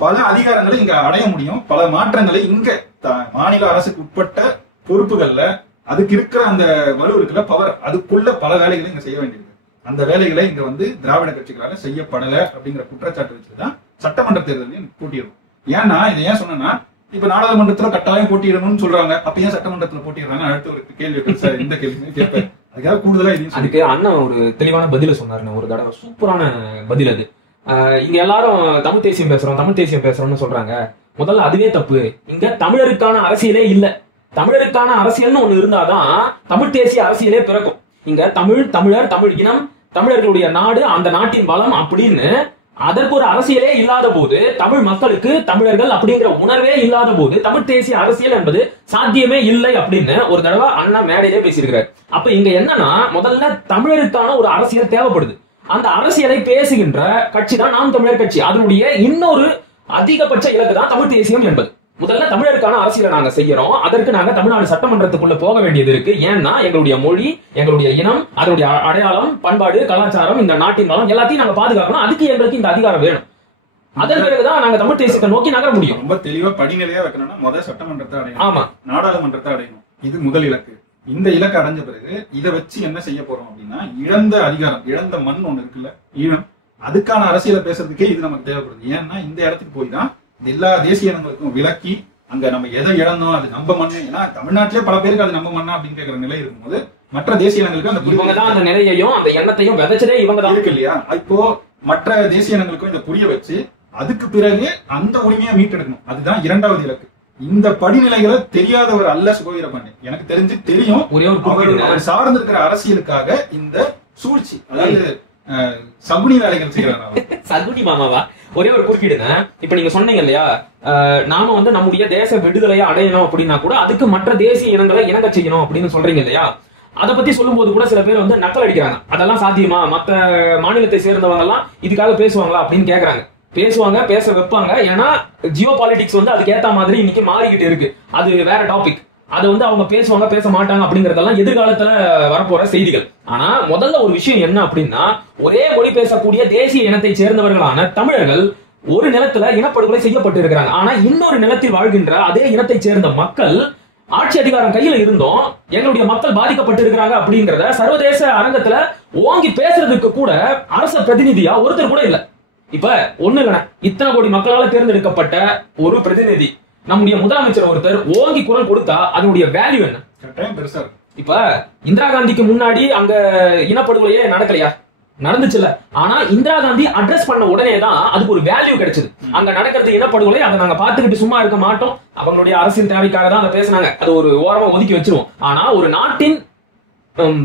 பல அதிகாரங்களை இங்க அடைய முடியும். பல மாற்றங்களை இங்க மாநில அரசுக்கு உட்பட்ட பொறுப்புகள்ல அதுக்கு இருக்கிற அந்த வலு இருக்குல்ல, பவர், அதுக்குள்ள பல வேலைகளை இங்க செய்ய வேண்டியிருக்கு. அந்த வேலைகளை இங்க திராவிட கட்சிகளால செய்யப்படல அப்படிங்கிற குற்றச்சாட்டு வச்சுதான் சட்டமன்ற தேர்தலையும் போட்டியிடும். ஏன்னா இதை ஏன் சொன்னா, இப்ப நாடாளுமன்றத்துல கட்டாயம் போட்டியிடணும்னு சொல்றாங்க. அப்ப ஏன் சட்டமன்றத்துல போட்டிடுறாங்க? அடுத்த ஒரு கேள்வி இந்த கேள்வி கேட்பேன். அதுக்காக கூடுதலா அதுக்கு அண்ணன் ஒரு தெளிவான பதில சொன்னாரு. ஒரு தடவை சூப்பரான பதில் அது. இங்க எல்லாரும் தமிழ் தேசியம் பேசுறோம்னு சொல்றாங்க. முதல்ல அதுவே தப்பு. இங்க தமிழருக்கான அரசியலே இல்ல. தமிழருக்கான அரசியல்னு ஒண்ணு இருந்தாதான் தமிழ் தேசிய அரசியலே பிறக்கும். இங்க தமிழர், தமிழ் இனம், தமிழர்களுடைய நாடு, அந்த நாட்டின் பலம் அப்படின்னு அதற்கு ஒரு அரசியலே இல்லாத போது, தமிழ் மக்களுக்கு தமிழர்கள் அப்படிங்கிற உணர்வே இல்லாத போது தமிழ் தேசிய அரசியல் என்பது சாத்தியமே இல்லை அப்படின்னு ஒரு தடவை அண்ணா மேடையிலே பேசியிருக்கிறார். அப்ப இங்க என்னன்னா, முதல்ல தமிழருக்கான ஒரு அரசியல் தேவைப்படுது. அந்த அரசியலை பேசுகின்ற கட்சி தான் நாம் தமிழர் கட்சி. அதனுடைய இன்னொரு அதிகபட்ச இலக்கு தான் தமிழ் தேசியம் என்பது. முதல்ல தமிழருக்கான அரசியலை நாங்க செய்யறோம். அதற்கு நாங்க தமிழ்நாடு சட்டமன்றத்துக்குள்ள போக வேண்டியது இருக்கு. ஏன்னா எங்களுடைய மொழி, எங்களுடைய இனம், அதனுடைய அடையாளம், பண்பாடு, கலாச்சாரம், இந்த நாட்டின் வளம் எல்லாத்தையும் நாங்க பாதுகாக்கணும். அதுக்கு எங்களுக்கு இந்த அதிகாரம் வேணும். அதன் பிறகுதான் நாங்க தமிழ் தேசியத்தை நோக்கி நகர முடியும். ரொம்ப தெளிவா படிநிலையா வைக்கணும்னா முதல் சட்டமன்றத்தை அடையணும். ஆமா, நாடாளுமன்றத்தை அடையணும். இது முதல் இலக்கு. இந்த இலக்கு அடைஞ்ச பிறகு இதை வச்சு என்ன செய்ய போறோம் அப்படின்னா, இழந்த அதிகாரம், இழந்த மண் ஒண்ணு இருக்குல்ல, ஈழம், அதுக்கான அரசியலை பேசுறதுக்கே இது நமக்கு தேவைப்படுது. ஏன்னா இந்த இடத்துக்கு போய் தான் எல்லா தேசிய இனங்களுக்கும் விலக்கி அங்க நம்ம எதை இழந்தோம், அது நம்ம மண்ணு. ஏன்னா தமிழ்நாட்டிலே பல பேருக்கு அது நம்ம மண்ணா அப்படின்னு கேட்கிற நிலை இருக்கும்போது மற்ற தேசிய இனங்களுக்கு அந்த நிலையையும் அந்த எண்ணத்தையும் விதைச்சதே இவங்க தான் இருக்கு இல்லையா? இப்போ மற்ற தேசிய இனங்களுக்கும் இதை புரிய வச்சு அதுக்கு பிறகு அந்த உரிமையை மீட்டெடுக்கணும். அதுதான் இரண்டாவது இலக்கு. இந்த படிநிலைகளை தெரியாதவர் அல்ல சுபவீர பாண்டியன். எனக்கு தெரிஞ்சு தெரியும். அவர் சார்ந்து இருக்கிற அரசியலுக்காக இந்த சூழ்ச்சி, அதாவது சகுனி வேலைகள் செய்யறாங்க. சகுனி மாமாவா? ஒரே ஒரு குறுக்கீடுங்க. இப்ப நீங்க சொன்னீங்க இல்லையா, நாம நம்முடைய தேச விடுதலையை அடையணும் அப்படின்னா கூட அதுக்கு மற்ற தேசிய இனங்களை இணங்க செய்யணும் அப்படின்னு சொல்றீங்க இல்லையா? அதை பத்தி சொல்லும் போது கூட சில பேர் நக்கல் அடிக்கிறாங்க. அதெல்லாம் சாத்தியமா? மத்த மாநிலத்தை சேர்ந்தவங்க எல்லாம் இதுக்காக பேசுவாங்களா அப்படின்னு கேக்குறாங்க. பேசுவாங்க, பேச வைப்பாங்க. ஏன்னா ஜியோ பாலிடிக்ஸ் அதுக்கு ஏத்த மாதிரி இன்னைக்கு மாறிக்கிட்டு இருக்கு. அது வேற டாபிக். அதை அவங்க பேசுவாங்க, பேச மாட்டாங்க அப்படிங்கறதெல்லாம் எதிர்காலத்துல வரப்போற செய்திகள். ஆனா முதல்ல ஒரு விஷயம் என்ன அப்படின்னா, ஒரே மொழி பேசக்கூடிய தேசிய இனத்தை சேர்ந்தவர்களான தமிழர்கள் ஒரு நிலத்துல இனப்படுகொலை செய்யப்பட்டு இருக்கிறாங்க. ஆனா இன்னொரு நிலத்தில் வாழ்கின்ற அதே இனத்தை சேர்ந்த மக்கள் ஆட்சி அதிகாரம் கையில இருந்தோம் எங்களுடைய மக்கள் பாதிக்கப்பட்டு இருக்கிறாங்க அப்படிங்கறத சர்வதேச அரங்கத்துல ஓங்கி பேசுறதுக்கு கூட அரச பிரதிநிதியா ஒருத்தர் கூட இல்ல. இப்ப ஒண்ணு இல்ல, இத்தனை கோடி மக்களால தேர்ந்தெடுக்கப்பட்ட ஒரு பிரதிநிதி, நம்முடைய முதலமைச்சர் ஒருத்தர் ஓங்கி குரல் கொடுத்தா அதனுடைய வேல்யூ என்ன? பெருசா. இப்ப இந்திரா காந்திக்கு முன்னாடி அங்க இனப்படுகொலையே நடக்கலையா? நடந்துச்சுல. ஆனா இந்திரா காந்தி அட்ரஸ் பண்ண உடனே தான் அதுக்கு ஒரு வேல்யூ கிடைச்சது. அங்க நடக்கிறது இனப்படுகொலை, அதை நாங்க பாத்துக்கிட்டு சும்மா இருக்க மாட்டோம், அவங்களுடைய அரசியல் தேவைக்காக தான் அதை பேசினாங்க, அது ஒரு ஓரமா ஒதுக்கி வச்சிருவோம். ஆனா ஒரு நாட்டின்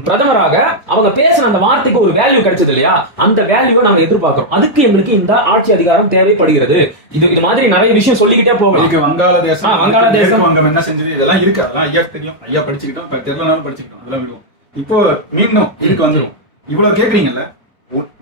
பிரதமராக அவங்க பேசின அந்த வார்த்தைக்கு ஒரு வேல்யூ கிடைச்சது இல்லையா, அந்த வேல்யூவை நாங்க எதிர்பார்க்கிறோம். அதுக்கு எங்களுக்கு இந்த ஆட்சி அதிகாரம் தேவைப்படுகிறது. இது மாதிரி நிறைய விஷயம் சொல்லிக்கிட்டே போகலாம். வங்காளதேசம் என்ன செஞ்சது இதெல்லாம் இருக்கு, அதெல்லாம் ஐயா தெரியும், ஐயா படிச்சுக்கிட்டோம், தெரியலனாலும் படிச்சுக்கிட்டோம், அதெல்லாம் விடுவோம். இப்போ மீண்டும் இதுக்கு வந்துடும். இவ்வளவு கேக்குறீங்கல்ல,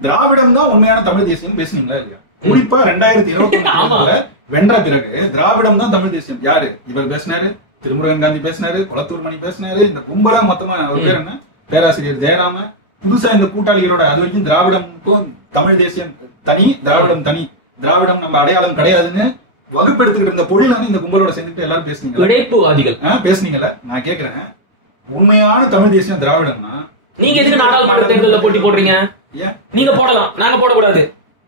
திராவிடம் தான் உண்மையான தமிழ் தேசியம் பேசுனீங்களா இல்லையா? குறிப்பா 2021 வென்ற பிறகு திராவிடம் தான் தமிழ் தேசியம். யாரு இவர் பேசினாரு? திருமுருகன் காந்தி பேசினாரு, குளத்தூர் மணி பேசினாரு, இந்த கும்பலா மொத்தமா அவர் பேர் என்ன, பேராசிரியர் ஜெயராம, புதுசா இந்த கூட்டாளிகளோட அது வரைக்கும் திராவிடமுக்கும் தமிழ் தேசியம் தனி, திராவிடம் தனி, திராவிடம் நம்ம அடையாளம் கிடையாதுன்னு வகுப்பெடுத்துக்கிட்டு இருந்த பொழிலான இந்த கும்பலோட சேர்ந்துட்டு எல்லாரும் பேசுனீங்க பேசுனீங்கல்ல. நான் கேக்குறேன், உண்மையான தமிழ் தேசியம் திராவிடம்னா நீங்க எதுக்கு நாடாளுமன்ற தேர்தலில் போட்டி போடுறீங்க? நீங்க போடலாம், நாங்க போடக்கூடாது,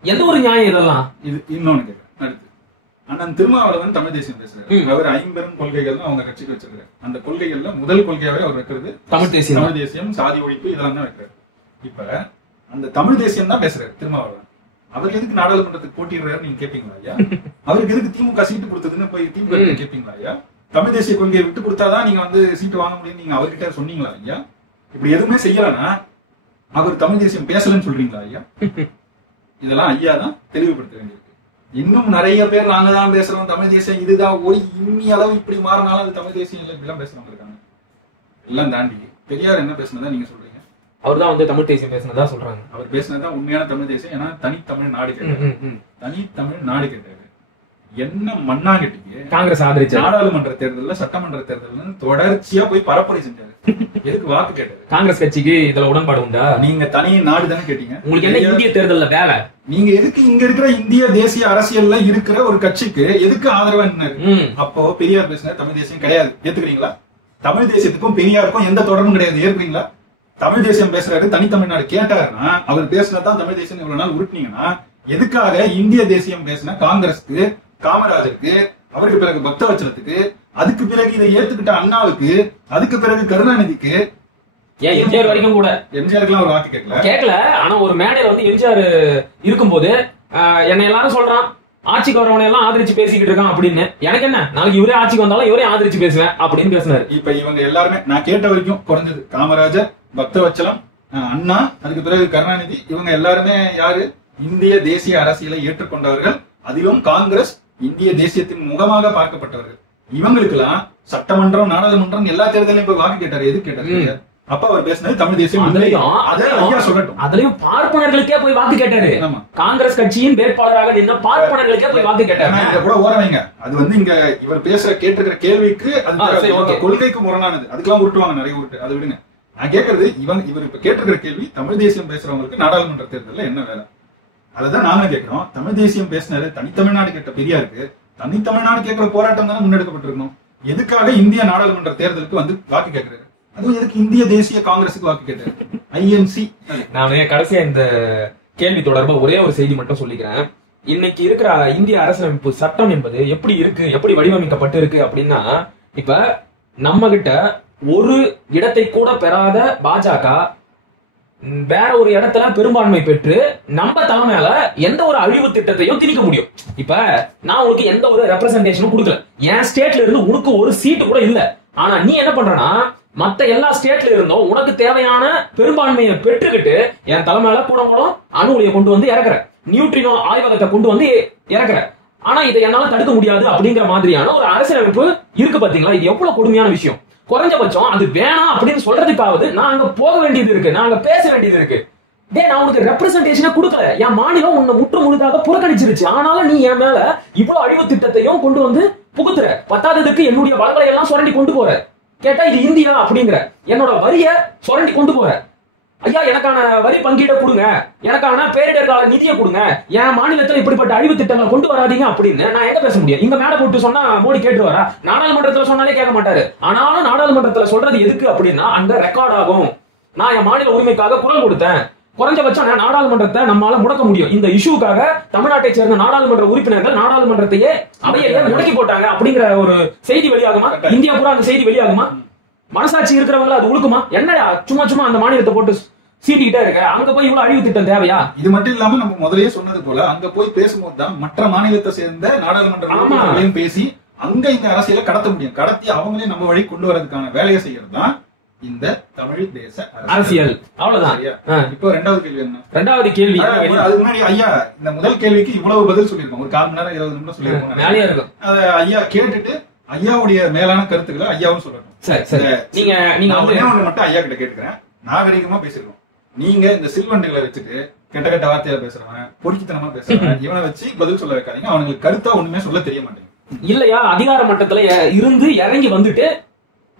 எந்த ஒரு நியாயம் இதெல்லாம்? இது இன்னொன்னு கேட்கிறேன். அடுத்து அண்ணன் திருமாவளவன் தமிழ் தேசியம் பேசுறாரு. அவர் 50 கொள்கைகள் அவங்க கட்சிக்கு வச்சிருக்காரு. அந்த கொள்கைகள்ல முதல் கொள்கையாவே அவர் வைக்கிறது தமிழ் தேசியம், சாதி ஒழிப்பு, இதெல்லாம் தான் வைக்கிறாரு. இப்ப அந்த தமிழ் தேசியம் தான் பேசுறாரு திருமாவளவன். அவர் எதுக்கு நாடாளுமன்றத்துக்கு போட்டிடுறாரு நீங்க கேட்பீங்களா ஐயா? அவருக்கு எதுக்கு திமுக சீட்டு கொடுத்ததுன்னு போய் திமுக கேட்பீங்களா ஐயா? தமிழ் தேசிய கொள்கையை விட்டு கொடுத்தாதான் நீங்க வந்து சீட்டு வாங்க முடியும் நீங்க அவர்கிட்ட சொன்னீங்களா ஐயா? இப்படி எதுவுமே செய்யலன்னா அவர் தமிழ் தேசியம் பேசலன்னு சொல்றீங்களா ஐயா? இதெல்லாம் ஐயா தான் தெளிவுபடுத்த வேண்டியிருக்கு. இன்னும் நிறைய பேர் நாங்க தான் பேசுறோம் தமிழ் தேசியம் இதுதான், ஒரு இன்னி அளவு இப்படி மாறினாலும் அது தமிழ் தேசியம் இல்லை, இப்படிலாம் பேசுறவங்க இருக்காங்க. எல்லாம் தாண்டி பெரியார் என்ன பேசினதா நீங்க சொல்றீங்க? அவர் தான் வந்து தமிழ் தேசியம் பேசினதா சொல்றாங்க. அவர் பேசினதான் உண்மையான தமிழ் தேசியம். ஏன்னா தனித்தமிழ் நாடு கேட்டாரு, தனித்தமிழ் நாடு கேட்டாரு. என்ன மண்ணாங்கட்டிக்கு காங்கிரஸ் ஆதரிச்சு நாடாளுமன்ற தேர்தல்ல, சட்டமன்ற தேர்தல் தொடர்ச்சியா போய் பரப்புரை செஞ்சாரு. எதுக்கு வாக்கு கேட்டாரு? காங்கிரஸ் கட்சிக்கு இதுல உடன்பாடு உண்டா? நீங்க தனி நாடு தானே கேட்டீங்க. உங்களுக்கு என்ன இந்திய தேர்தல்ல வேலை? நீங்க எதுக்கு இங்க இருக்கிற இந்திய தேசிய அரசியல்ல இருக்கிற ஒரு கட்சிக்கு எதுக்கு ஆதரவா நின்னாரு? அப்போ பெரியார் பேசின தமிழ் தேசியம் கிடையாது, ஏத்துக்கிறீங்களா? தமிழ் தேசியத்துக்கும் பெரியாருக்கும் எந்த தொடர்பும் கிடையாது, ஏற்கிறீங்களா? தமிழ் தேசியம் பேசுறாரு, தனித்தமிழ்நாடு கேட்டாருன்னா அவர் பேசினதான் தமிழ் தேசியம் இவ்வளவு நாள் உருட்டினீங்கன்னா எதுக்காக இந்திய தேசியம் பேசின காங்கிரஸ்க்கு, காமராஜருக்கு, அவருக்கு பிறகு பக்தவச்சலத்துக்கு, அதுக்கு பிறகு இதை ஏத்துக்கிட்ட அண்ணாவுக்கு, அதுக்கு பிறகு கருணாநிதிக்கு, எம்ஜிஆர் வரைக்கும் கூட எம்ஜிஆருக்குலாம் ஒரு வாக்கு கேட்கல. ஆனா ஒரு மேடையில வந்து எம்ஜிஆர் இருக்கும்போது என்ன எல்லாரும் சொல்றான் ஆட்சிக்கு வரவனை எல்லாம் ஆதரிச்சு பேசிக்கிட்டு இருக்கான் அப்படின்னு. எனக்கு என்ன, நாளைக்கு இவரே ஆட்சிக்கு வந்தாலும் இவரே ஆதரிச்சு பேசுவேன் அப்படின்னு பேசினாரு. இப்ப இவங்க எல்லாருமே நான் கேட்ட வரைக்கும் குறைஞ்சது காமராஜர், பக்தவச்சலம், அண்ணா, அதுக்கு பிறகு கருணாநிதி, இவங்க எல்லாருமே யாரு? இந்திய தேசிய அரசியலை ஏற்றுக்கொண்டவர்கள், அதிலும் காங்கிரஸ் இந்திய தேசியத்தின் முகமாக பார்க்கப்பட்டவர்கள். இவங்களுக்கு எல்லாம் சட்டமன்றம், நாடாளுமன்றம் எல்லா தேர்தலையும் போய் வாக்கு கேட்டாரு. எது கேட்டாரு? அப்ப அவர் பேசினது தமிழ் தேசியம். அதுலயும் பார்ப்பனர்களுக்கே போய் வாக்கு கேட்டாரு. காங்கிரஸ் கட்சியின் வேட்பாளராக நின்ன பார்ப்பனர்களுக்கே போய் வாக்கு கேட்டாரு. இத கூட ஓரவைங்க, அது வந்து இங்க இவர் பேசுற கேட்டிருக்கிற கேள்விக்கு அது கொள்கைக்கு முரணானது, அதுக்கெல்லாம் உருட்டுவாங்க நிறைய உருட்டு, அதை விடுங்க. நான் கேட்கறது இவர் இப்ப கேட்டிருக்கிற கேள்வி தமிழ் தேசியம் பேசுறவங்களுக்கு நாடாளுமன்ற தேர்தல்ல என்ன வேலை, அதுதான் நாங்க கேட்கிறோம். தமிழ் தேசியம் பேசினாரு, தனித்தமிழ்நாடு கேட்ட பெரியாருக்கு தனித்தமிழ்நாடு கேட்கிற போராட்டம் தானே முன்னெடுக்கப்பட்டிருக்கணும். எதுக்காக இந்திய நாடாளுமன்ற தேர்தலுக்கு வந்து வாக்கு கேட்கிறாரு? அதுவும் எதுக்கு இந்திய தேசிய காங்கிரஸுக்கு வாக்கு கேட்டாரு? ஐஎன்சி. நான் கடைசியா இந்த கேள்வி தொடர்பா ஒரே ஒரு செய்தி மட்டும் சொல்லிக்கிறேன். இன்னைக்கு இருக்கிற இந்திய அரசியலமைப்பு சட்டம் என்பது எப்படி இருக்கு, எப்படி வடிவமைக்கப்பட்டு இருக்கு அப்படின்னா, இப்ப நம்ம கிட்ட ஒரு இடத்தை கூட பெறாத பாஜக வேற ஒரு இடத்துல பெரும்பான்மை பெற்று நம்ம தலைமையில எந்த ஒரு அழிவு திட்டத்தையும் திணிக்க முடியும். இப்ப நான் உனக்கு எந்த ஒரு ரெப்ரசன்டேஷனும் கொடுக்கல, என் ஸ்டேட்ல இருந்து உனக்கு ஒரு சீட்டு கூட இல்ல. ஆனா நீ என்ன பண்றனா, மத்த எல்லா ஸ்டேட்ல இருந்தும் உனக்கு தேவையான பெரும்பான்மையை பெற்றுக்கிட்டு என் தலைமையில கூட அணு உலையை கொண்டு வந்து இறக்குற, நியூட்ரினோ ஆய்வகத்தை கொண்டு வந்து இறக்குற. ஆனா இதை என்னால தடுக்க முடியாது அப்படிங்கிற மாதிரியான ஒரு அரசியலமைப்பு இருக்கு. பாத்தீங்களா, இது எவ்வளவு கொடுமையான விஷயம். குறைஞ்சபட்சம் அது வேணாம் அப்படின்னு சொல்றதுக்காவது நான் அங்க போக வேண்டியது இருக்கு, நான் அங்க பேச வேண்டியது இருக்கு. நான் உனக்கு ரெப்ரசன்டேஷனை கொடுக்கல, என் மாநிலம் உன்னை முற்று முழுதாக புறக்கணிச்சிருச்சு. ஆனாலும் நீ என் மேல இவ்வளவு அழிவு திட்டத்தையும் கொண்டு வந்து புகுத்துற, பத்தாததுக்கு என்னுடைய வளங்களை எல்லாம் சுரண்டி கொண்டு போற. கேட்டா இது இந்தியா அப்படிங்கிற, என்னோட வரிய சுரண்டி கொண்டு போற. ஐயா எனக்கான வரி பங்கீட கொடுங்க, எனக்கான பேரிடர் கால நிதியை கொடுங்க, என் மாநிலத்தில் இப்படிப்பட்ட அழிவு திட்டங்களை கொண்டு வராதீங்க அப்படின்னு நான் எங்க பேச முடியும்? இங்க மேடை போட்டு சொன்னா மோடி கேட்டுவாரா? நாடாளுமன்றத்துல சொன்னாலே கேட்க மாட்டாரு. ஆனாலும் நாடாளுமன்றத்துல சொல்றது எதுக்கு அப்படின்னா அங்க ரெக்கார்ட் ஆகும். நான் என் மாநில உரிமைக்காக குரல் கொடுத்தேன், குறைஞ்சபட்சம் நாடாளுமன்றத்தை நம்மால முடக்க முடியும். இந்த இஷ்யூக்காக தமிழ்நாட்டை சேர்ந்த நாடாளுமன்ற உறுப்பினர்கள் நாடாளுமன்றத்தையே அவையே முடக்கி போட்டாங்க அப்படிங்கிற ஒரு செய்தி வெளியாகுமா? இந்தியா பூரா அந்த செய்தி வெளியாகுமா? மனசாட்சி இருக்கிறவங்கள அது உழுக்குமா? என்னடா சும்மா சும்மா அந்த மாநிலத்தை போட்டு சீட்டிக்கிட்டே இருக்க, அங்க போய் இவ்வளவு அழிவு திட்டம் தேவையா? இது மட்டும் இல்லாம நம்ம முதல்லயே சொன்னது போல அங்க போய் பேசும்போது தான் மற்ற மாநிலத்தை சேர்ந்த நாடாளுமன்ற பேசி அங்க இந்த அரசியலை கடத்த முடியும். கடத்தி அவங்களே நம்ம வழி கொண்டு வரதுக்கான வேலையை செய்யறது தான் இந்த தமிழ் தேச அரசியல். அவ்வளவுதான். இப்போ ரெண்டாவது கேள்வி என்ன? ரெண்டாவது கேள்வி அதுக்கு முன்னாடி ஐயா இந்த முதல் கேள்விக்கு இவ்வளவு பதில் சொல்லியிருக்கோம். ஒரு 1/4 மணி நேரம் 20 நிமிடம் சொல்லியிருக்கோம். அதை ஐயா கேட்டுட்டு ஐயாவுடைய மேலான கருத்துக்களை ஐயாவும் சொல்லட்டும். சரி, நீங்க மட்டும் ஐயா கிட்ட கேட்டுக்கிறேன். நாகரிகமா பேசிருக்கோம். நீங்க இந்த சில்வண்டுகளை வச்சுட்டு கெட்ட கெட்ட வார்த்தையா பேசுறவன், பொறுக்கித்தனமா பேசுறவன், இவனை வச்சு பதில் சொல்ல வைக்காதீங்க. அவனுக்கு கருத்தா ஒண்ணுமே சொல்ல தெரிய மாட்டேங்குது. இல்லையா? அதிகார மட்டத்துல இருந்து இறங்கி வந்துட்டு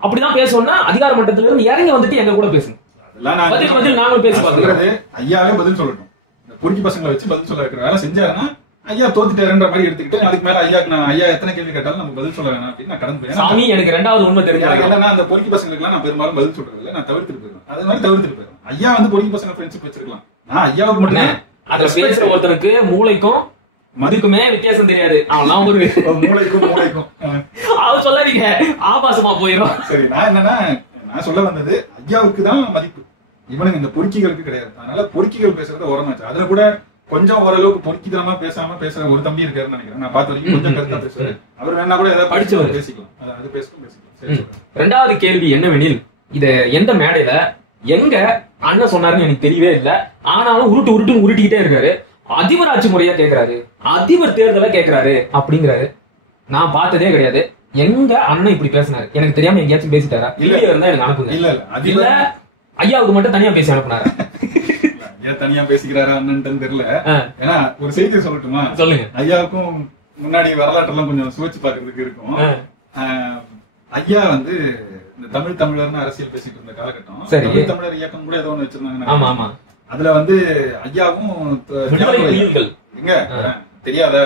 அப்படிதான் பேசணும்னா அதிகார மட்டத்துல இருந்து இறங்கி வந்துட்டு எங்க கூட பேசுங்க. அதெல்லாம் நாங்களும் பேச பாக்குறது. ஐயாவே பதில் சொல்லட்டும். இந்த பொறுக்கி பசங்களை வச்சு பதில் சொல்ல வைக்கிற வேலை செஞ்சாருன்னா ஐயா தோத்துட்டாருன்ற மாதிரி எடுத்துக்கிட்டு அதுக்கு மேல ஐயாக்கு நான் ஐயா எத்தனை கேள்வி கேட்டாலும் நம்ம பதில் சொல்ல வேணாம் அப்படின்னு நான் கடந்து போய் சாமி எனக்கு ரெண்டாவது உண்மை தெரியாது. இல்லைன்னா அந்த பொறுக்கி பசங்களுக்கு எல்லாம் நான் பெரும்பாலும் பதில் சொல்றது இல்லை. நான் தவிர்த்துட்டு போயிருவேன். அது மாதிரி தவிர்த்துட்டு போயிருவேன். ஐயா வந்து பொறுக்கி பசங்க ஃப்ரெண்ட்ஷிப் வச்சிருக்கலாம். நான் ஐயாவுக்கு மட்டும் அதுல பேசுற ஒருத்தனுக்கு மூளைக்கும் மதுக்குமே வித்தியாசம் தெரியாது. அவன் ஒரு மூளைக்கும் அவன் சொல்லாதீங்க, ஆபாசமா போயிடும். சரி, நான் என்னன்னா நான் சொல்ல வந்தது ஐயாவுக்கு தான் மதிப்பு, இவனுக்கு இந்த பொறுக்கிகளுக்கு கிடையாது. அதனால பொறுக்கிகள் பேசுறத ஓரமாச்சு. அதுல கூட கொஞ்சம் ஓரளவுக்கு பொறுக்கிதனமா பேசாம பேசுற ஒரு தம்பி இருக்காருன்னு நினைக்கிறேன். நான் பார்த்த வரைக்கும் கொஞ்சம் கருத்தா பேசுவாரு. அவர் வேணா கூட ஏதாவது படிச்சவர் பேசிக்கலாம். அது பேசிக்கலாம். ரெண்டாவது கேள்வி என்னவெனில், இத எந்த மேடையில எங்க அண்ணன் சொன்னாருன்னு எனக்கு தெரியவே இல்லை. ஆனாலும் உருட்டிக்கிட்டே இருக்காரு. அதிபர் ஆட்சி முறையா கேக்குறாரு, அதிபர் தேர்தலை கேக்குறாரு அப்படிங்கிறாரு. நான் பார்த்ததே கிடையாது. எங்க அண்ணன் இப்படி பேசினாரு எனக்கு தெரியாம எங்கேயாச்சும் பேசிட்டாரா? இல்ல இருந்தா எனக்கு அனுப்புங்க. இல்ல ஐயாவுக்கு மட்டும் தனியா பேசி அனுப்புனாரு. ஏன் தனியா பேசிக்கிறாரா அண்ணன் தெரியல. ஏன்னா ஒரு செய்தி சொல்லட்டுமா? சொல்லுங்க. ஐயாவுக்கும் முன்னாடி வரலாற்று எல்லாம் கொஞ்சம் சுவைச்சு பாக்குறதுக்கு இருக்கும். ஐயா வந்து இந்த தமிழர்னு அரசியல் பேசிட்டு இருந்த காலகட்டம், தமிழர் இயக்கம் கூட ஏதோ ஒண்ணு வச்சிருந்தாங்க. அதுல வந்து ஐயாவும் எங்க தெரியாத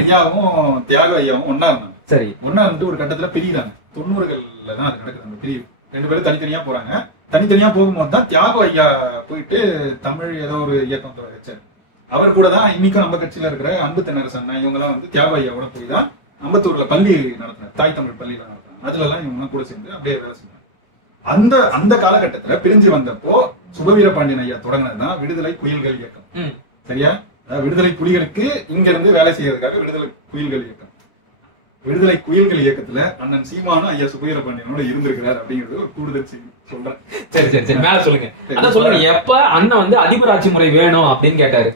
ஐயாவும் தியாக ஐயாவும் ஒன்னா இருந்தாங்க. சரி, ஒன்னா இருந்துட்டு ஒரு கட்டத்துல பிரியுறாங்க. 90கள்ல தான் அது நடக்குது. அந்த பிரிவு 2 பேரும் தனித்தனியா போறாங்க. தனித்தனியா போகும்போது தான் தியாக ஐயா போயிட்டு தமிழ் ஏதோ ஒரு இயக்கம் வச்சாரு. அவர் கூட தான் இன்னைக்கும் நம்ம கட்சியில இருக்கிற அன்பு தென்னரசு அண்ணா இவங்க எல்லாம் வந்து தியாக ஐயாவோட போய் தான் அம்பத்தூர்ல பள்ளி நடத்தினார், தாய் தமிழ் பள்ளி நடத்தினார். அதுல எல்லாம் இவங்க கூட சேர்ந்து அப்படியே வேலை செஞ்சாங்க. அந்த காலகட்டத்துல பிரிஞ்சு வந்தப்போ சுபவீர பாண்டியன் ஐயா தொடங்கினதுதான் விடுதலை புலிகள் இயக்கம். சரியா? விடுதலை புலிகளுக்கு இங்க இருந்து வேலை செய்யறதுக்காக விடுதலை புலிகள் இயக்கம். விடுதலை புலிகள் இயக்கத்துல அண்ணன் சீமானும் ஐயா சுபவீர பாண்டியனோட இருந்திருக்கிறார் அப்படிங்கிறது ஒரு கூடுதல் செய்தி சொல்றேன். சரி மேல சொல்லுங்க. அதான் சொல்லுங்க, எப்ப அண்ணன் வந்து அதிபர் ஆட்சி முறை வேணும் அப்படின்னு கேட்டாரு.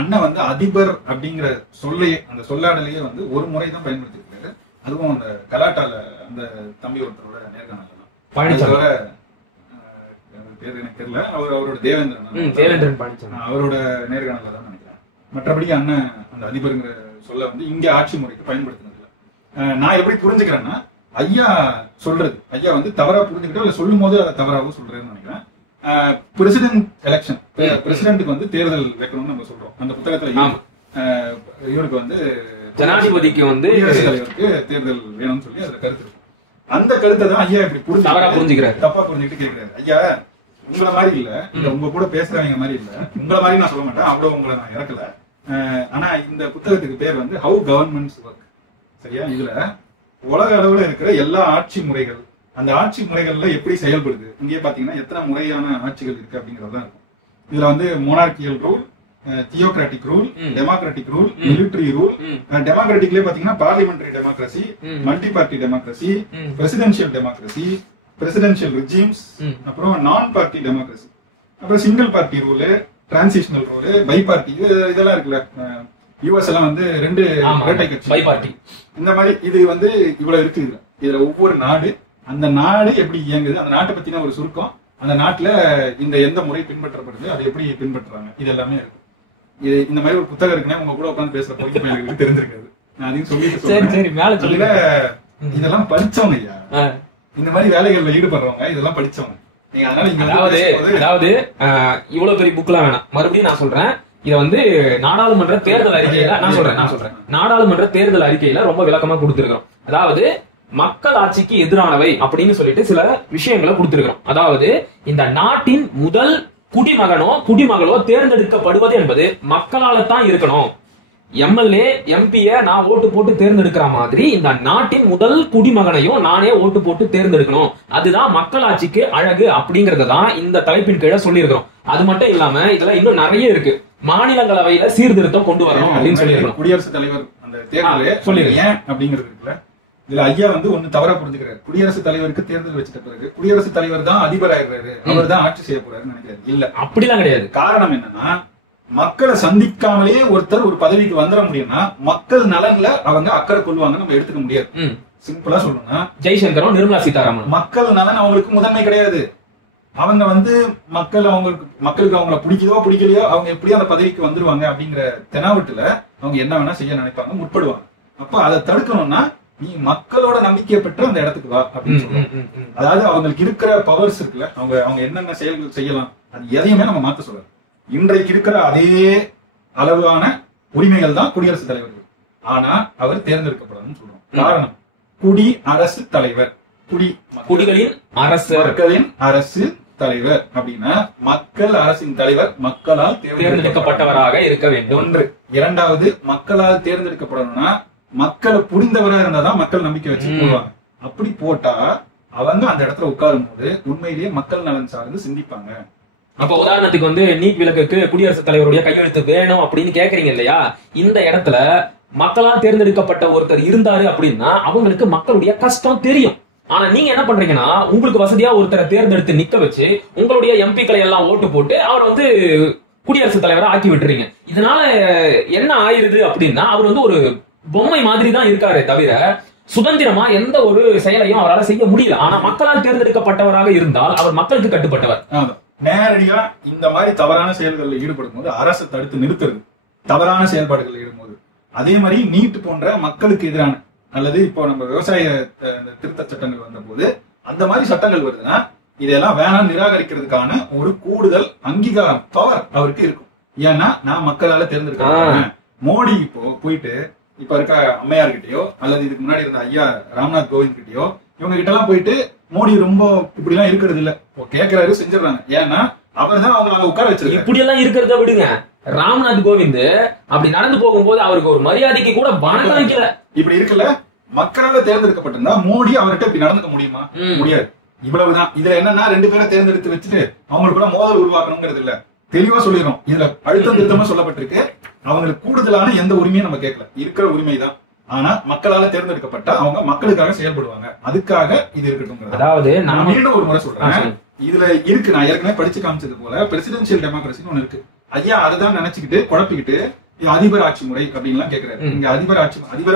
அண்ணன் வந்து அதிபர் அப்படிங்கிற சொல்லையே அந்த சொல்லாடலையே வந்து ஒரு முறை தான் பயன்படுத்திருக்காரு. அதுவும் அந்த கலாட்டால அந்த தம்பி ஒருத்தரோட நேர்காணல் பழனிசாமி பேர் எனக்கு தெரியல. அவரோட தேவேந்திரன் அவரோட நேர்காணல தான் நினைக்கிறேன். மற்றபடி அண்ணன் அந்த அதிபருங்கிற சொல்ல வந்து இங்க ஆட்சி முறைக்கு பயன்படுத்தினது. நான் எப்படி புரிஞ்சுக்கிறேன்னா ஐயா சொல்றது ஐயா வந்து தவறா புரிஞ்சுக்கிட்டோ இல்ல சொல்லும் போது அதை தவறாவும் சொல்றேன்னு நினைக்கிறேன். பிரசிடென்ட் எலெக்ஷன், பிரசிடென்ட்டுக்கு வந்து தேர்தல் வைக்கணும்னு நம்ம சொல்றோம். அந்த புத்தகத்துல இவருக்கு வந்து ஜனாதிபதிக்கு வந்து தலைவருக்கு தேர்தல் வேணும்னு சொல்லி அதுல கருத்து இருக்கு. அந்த கருத்தை தான் ஐயா இப்படி புரிஞ்சுக்கிறாரு, தப்பா புரிஞ்சுக்கிட்டு கேட்கிறாரு. ஐயா உங்களை மாதிரி இல்ல, உங்க கூட பேசுறவங்க மாதிரி இல்ல, உங்களை மாதிரி நான் சொல்ல மாட்டேன், அவ்வளவு உங்களை நான் இறக்கல. ஆனா இந்த புத்தகத்துக்கு பேர் வந்து ஹவு கவர்மெண்ட்ஸ் ஒர்க். சரியா? இதுல உலக அளவுல இருக்கிற எல்லா ஆட்சி முறைகள், அந்த ஆட்சி முறைகள்ல எப்படி செயல்படுது, இங்கே பாத்தீங்கன்னா எத்தனை முறையான ஆட்சிகள் இருக்கு அப்படிங்கறதுதான் இருக்கும். இதுல வந்து monarchial rule, theocratic rule, democratic rule, military rule. டெமோக்ராட்டிக்லயே பாத்தீங்கன்னா parliamentary democracy, multi party democracy, presidential democracy, presidential regimes, அப்புறம் நான் பார்ட்டி டெமோக்ரஸி, அப்புறம் single party rule, transitional rule, bi party, இதெல்லாம் இருக்குல்ல. யூஎஸ் எல்லாம் வந்து 2 இரட்டை கட்சி பை பார்ட்டி. இந்த மாதிரி இது வந்து இவ்வளவு இருக்கு. இதுல ஒவ்வொரு நாடு, அந்த நாடு எப்படி இயங்குது, அந்த நாட்டை பத்தின ஒரு சுருக்கம், அந்த நாட்டுல இந்த எந்த முறை பின்பற்றப்படுது, அதை எப்படி பின்பற்றுறாங்க, இது எல்லாமே இருக்கு. இது இந்த மாதிரி ஒரு புத்தகம் இருக்குன்னா உங்க கூட உட்காந்து பேசுற பொறுப்பு எனக்கு தெரிஞ்சிருக்காது. நான் அதையும் சொல்லிட்டு இதெல்லாம் படிச்சவங்க ஐயா, இந்த மாதிரி வேலைகள்ல ஈடுபடுறவங்க இதெல்லாம் படிச்சவங்க. அதாவது இவ்வளவு பெரிய புக்லாம் வேணாம். மறுபடியும் நான் சொல்றேன், இத வந்து நாடாளுமன்ற தேர்தல் அறிக்கையில நான் சொல்றேன் நாடாளுமன்ற தேர்தல் அறிக்கையில ரொம்ப விளக்கமா கொடுத்திருக்கிறோம். அதாவது மக்கள் ஆட்சிக்கு எதிரானவை அப்படின்னு சொல்லிட்டு சில விஷயங்களை கொடுத்திருக்கிறோம். அதாவது இந்த நாட்டின் முதல் குடிமகனோ தேர்ந்தெடுக்கப்படுவது என்பது மக்களால தான் இருக்கணும். எம்எல்ஏ எம்பிய நான் ஓட்டு போட்டு தேர்ந்தெடுக்கிற மாதிரி இந்த நாட்டின் முதல் குடிமகனையும் நானே ஓட்டு போட்டு தேர்ந்தெடுக்கணும். அதுதான் மக்களாட்சிக்கு அழகு அப்படிங்கறதான் இந்த தலைப்பின் கீழே சொல்லியிருக்கிறோம். அது மட்டும் இல்லாம இதுல இன்னும் நிறைய இருக்கு. மாநிலங்களவையில சீர்திருத்தம் கொண்டு வரணும் அப்படின்னு சொல்லியிருக்கோம். குடியரசுத் தலைவர் அந்த தேர்தல் சொல்லிருக்கேன் ஏன் அப்படிங்கிறது இருக்குல்ல. இதுல ஐயா வந்து ஒண்ணு தவறா புரிஞ்சுக்கிறாரு. குடியரசுத் தலைவருக்கு தேர்தல் வச்சிட்ட பிறகு குடியரசுத் தலைவர் தான் அதிபர் ஆயிடுறாரு, அவர் தான் ஆட்சி செய்ய போறாருன்னு நினைக்கிறாரு. இல்ல, அப்படிலாம் கிடையாது. காரணம் என்னன்னா, மக்களை சந்திக்காமலே ஒருத்தர் ஒரு பதவிக்கு வந்துட முடியும்னா மக்கள் நலன்ல அவங்க அக்கறை கொள்வாங்க நம்ம எடுத்துக்க முடியாது. சிம்பிளா சொல்லணும்னா ஜெய்சங்கரும் நிர்மலா சீதாராமன் மக்கள் நலன் அவங்களுக்கு முதன்மை கிடையாது. அவங்க வந்து மக்களுக்கு அவங்கள பிடிக்குதோ பிடிக்கலையோ அவங்க எப்படியோ அந்த பதவிக்கு வந்துருவாங்க அப்படிங்கிற தெனாவட்டுல அவங்க என்ன வேணா செய்ய நினைப்பாங்க, முற்படுவாங்க. அப்ப அதை தடுக்கணும்னா நீ மக்களோட நம்பிக்கையை பெற்று அந்த இடத்துக்கு வா அப்படின்னு சொல்லுவாங்க. அதாவது அவங்களுக்கு இருக்கிற பவர்ஸ் இருக்குல்ல, அவங்க என்னென்ன செயல்கள் செய்யலாம் அது எதையுமே நம்ம மாத்த சொல்றோம். இன்றைக்கு இருக்கிற அதே அளவான உரிமைகள் தான் குடியரசுத் தலைவர்கள். ஆனா அவர் தேர்ந்தெடுக்கப்படணும்னு சொல்றோம். காரணம், குடி அரசு தலைவர், குடிகளின் அரசு, மக்களின் அரசு தலைவர் அப்படின்னா மக்கள் அரசின் தலைவர் மக்களால் தேர்ந்தெடுக்கப்பட்டவராக இருக்க வேண்டும். ஒன்று. இரண்டாவது, மக்களால் தேர்ந்தெடுக்கப்படணும்னா மக்களை புரிந்தவராக இருந்தாதான் மக்கள் நம்பிக்கை வச்சு போடுவாங்க. அப்படி போட்டா அவங்க அந்த இடத்துல உட்காரும் போது உண்மையிலேயே மக்கள் நலன் சார்ந்து சிந்திப்பாங்க. அப்ப உதாரணத்துக்கு வந்து நீட் விலக்குக்கு குடியரசுத் தலைவருடைய கையெழுத்து வேணும் அப்படின்னு கேக்குறீங்க இல்லையா, இந்த இடத்துல மக்களால் தேர்ந்தெடுக்கப்பட்ட ஒருத்தர் இருந்தாரு அப்படின்னா அவங்களுக்கு மக்களுடைய கஷ்டம் தெரியும். ஆனா நீங்க என்ன பண்றீங்கன்னா உங்களுக்கு வசதியா ஒருத்தரை தேர்ந்தெடுத்து நிக்க வச்சு உங்களுடைய எம்பிக்களை எல்லாம் ஓட்டு போட்டு அவர் வந்து குடியரசுத் தலைவரை ஆக்கி விட்டுறீங்க. இதனால என்ன ஆயிருது அப்படின்னா அவர் வந்து ஒரு பொம்மை மாதிரி தான் இருக்காரே தவிர சுதந்திரமா எந்த ஒரு செயலையும் அவரால் செய்ய முடியல. ஆனா மக்களால் தேர்ந்தெடுக்கப்பட்டவராக இருந்தால் அவர் மக்களுக்கு கட்டுப்பட்டவர். நேரடியா இந்த மாதிரி தவறான செயல்களில் ஈடுபடும் போது அரசு தடுத்து நிறுத்துறது, தவறான செயல்பாடுகளில் ஈடுபடும். அதே மாதிரி நீட் போன்ற மக்களுக்கு எதிரான அல்லது இப்போ நம்ம விவசாய திருத்த சட்டங்கள் வந்த போது அந்த மாதிரி சட்டங்கள் வருதுன்னா இதெல்லாம் வேணாம் நிராகரிக்கிறதுக்கான ஒரு கூடுதல் அங்கீகாரம் பவர் அவருக்கு இருக்கும். ஏன்னா நான் மக்களால தேர்ந்தெடுக்கிறேன். மோடி இப்போ போயிட்டு இப்ப இருக்க அம்மையார் கிட்டயோ அல்லது இதுக்கு முன்னாடி இருந்த ஐயா ராம்நாத் கோவிந்த் கிட்டயோ இவங்க கிட்ட எல்லாம் போயிட்டு மோடி ரொம்ப இப்படி எல்லாம் இருக்கிறது இல்ல, கேட்கிறாரு செஞ்சிடறாங்க. ஏன்னா அவர் தான் அவங்களால உட்கார வச்சிருக்காரு. இப்படி எல்லாம் இருக்கிறத விடுங்க, ராம்நாத் கோவிந்த் அப்படி நடந்து போகும்போது அவருக்கு ஒரு மரியாதைக்கு கூட வணக்கம் வைக்கல. இப்படி இருக்குல்ல, மக்களால தேர்ந்தெடுக்கப்பட்டிருந்தா மோடி அவர்கிட்ட இப்படி நடந்துக்க முடியுமா? முடியாது. இவ்வளவுதான். இதுல என்னன்னா ரெண்டு பேரை தேர்ந்தெடுத்து வச்சுட்டு அவங்களுக்குள்ள மோதல் உருவாக்கணுங்கிறது இல்ல, தெளிவா சொல்லிடுறோம். இதுல அழுத்தம் திருத்தமா சொல்லப்பட்டிருக்கு. அவங்களுக்கு கூடுதலான எந்த உரிமையும் நம்ம கேட்கல, இருக்கிற உரிமை தான். ஆனா மக்களால தேர்ந்தெடுக்கப்பட்ட அவங்க மக்களுக்காக செயல்படுவாங்க, அதுக்காக இது இருக்கட்டும். அதாவது நான் மீண்டும் ஒரு முறை சொல்றேன், இதுல இருக்கு, நான் ஏற்கனவே படிச்சு காமிச்சது போல பிரசிடென்சியல் டெமோக்ரஸின்னு ஒண்ணு இருக்கு. ஐயா அதுதான் நினைச்சுக்கிட்டு குழப்பிக்கிட்டு அதிபர் ஆட்சி முறை அப்படின்னு கேக்குறாரு. இங்க அதிபர்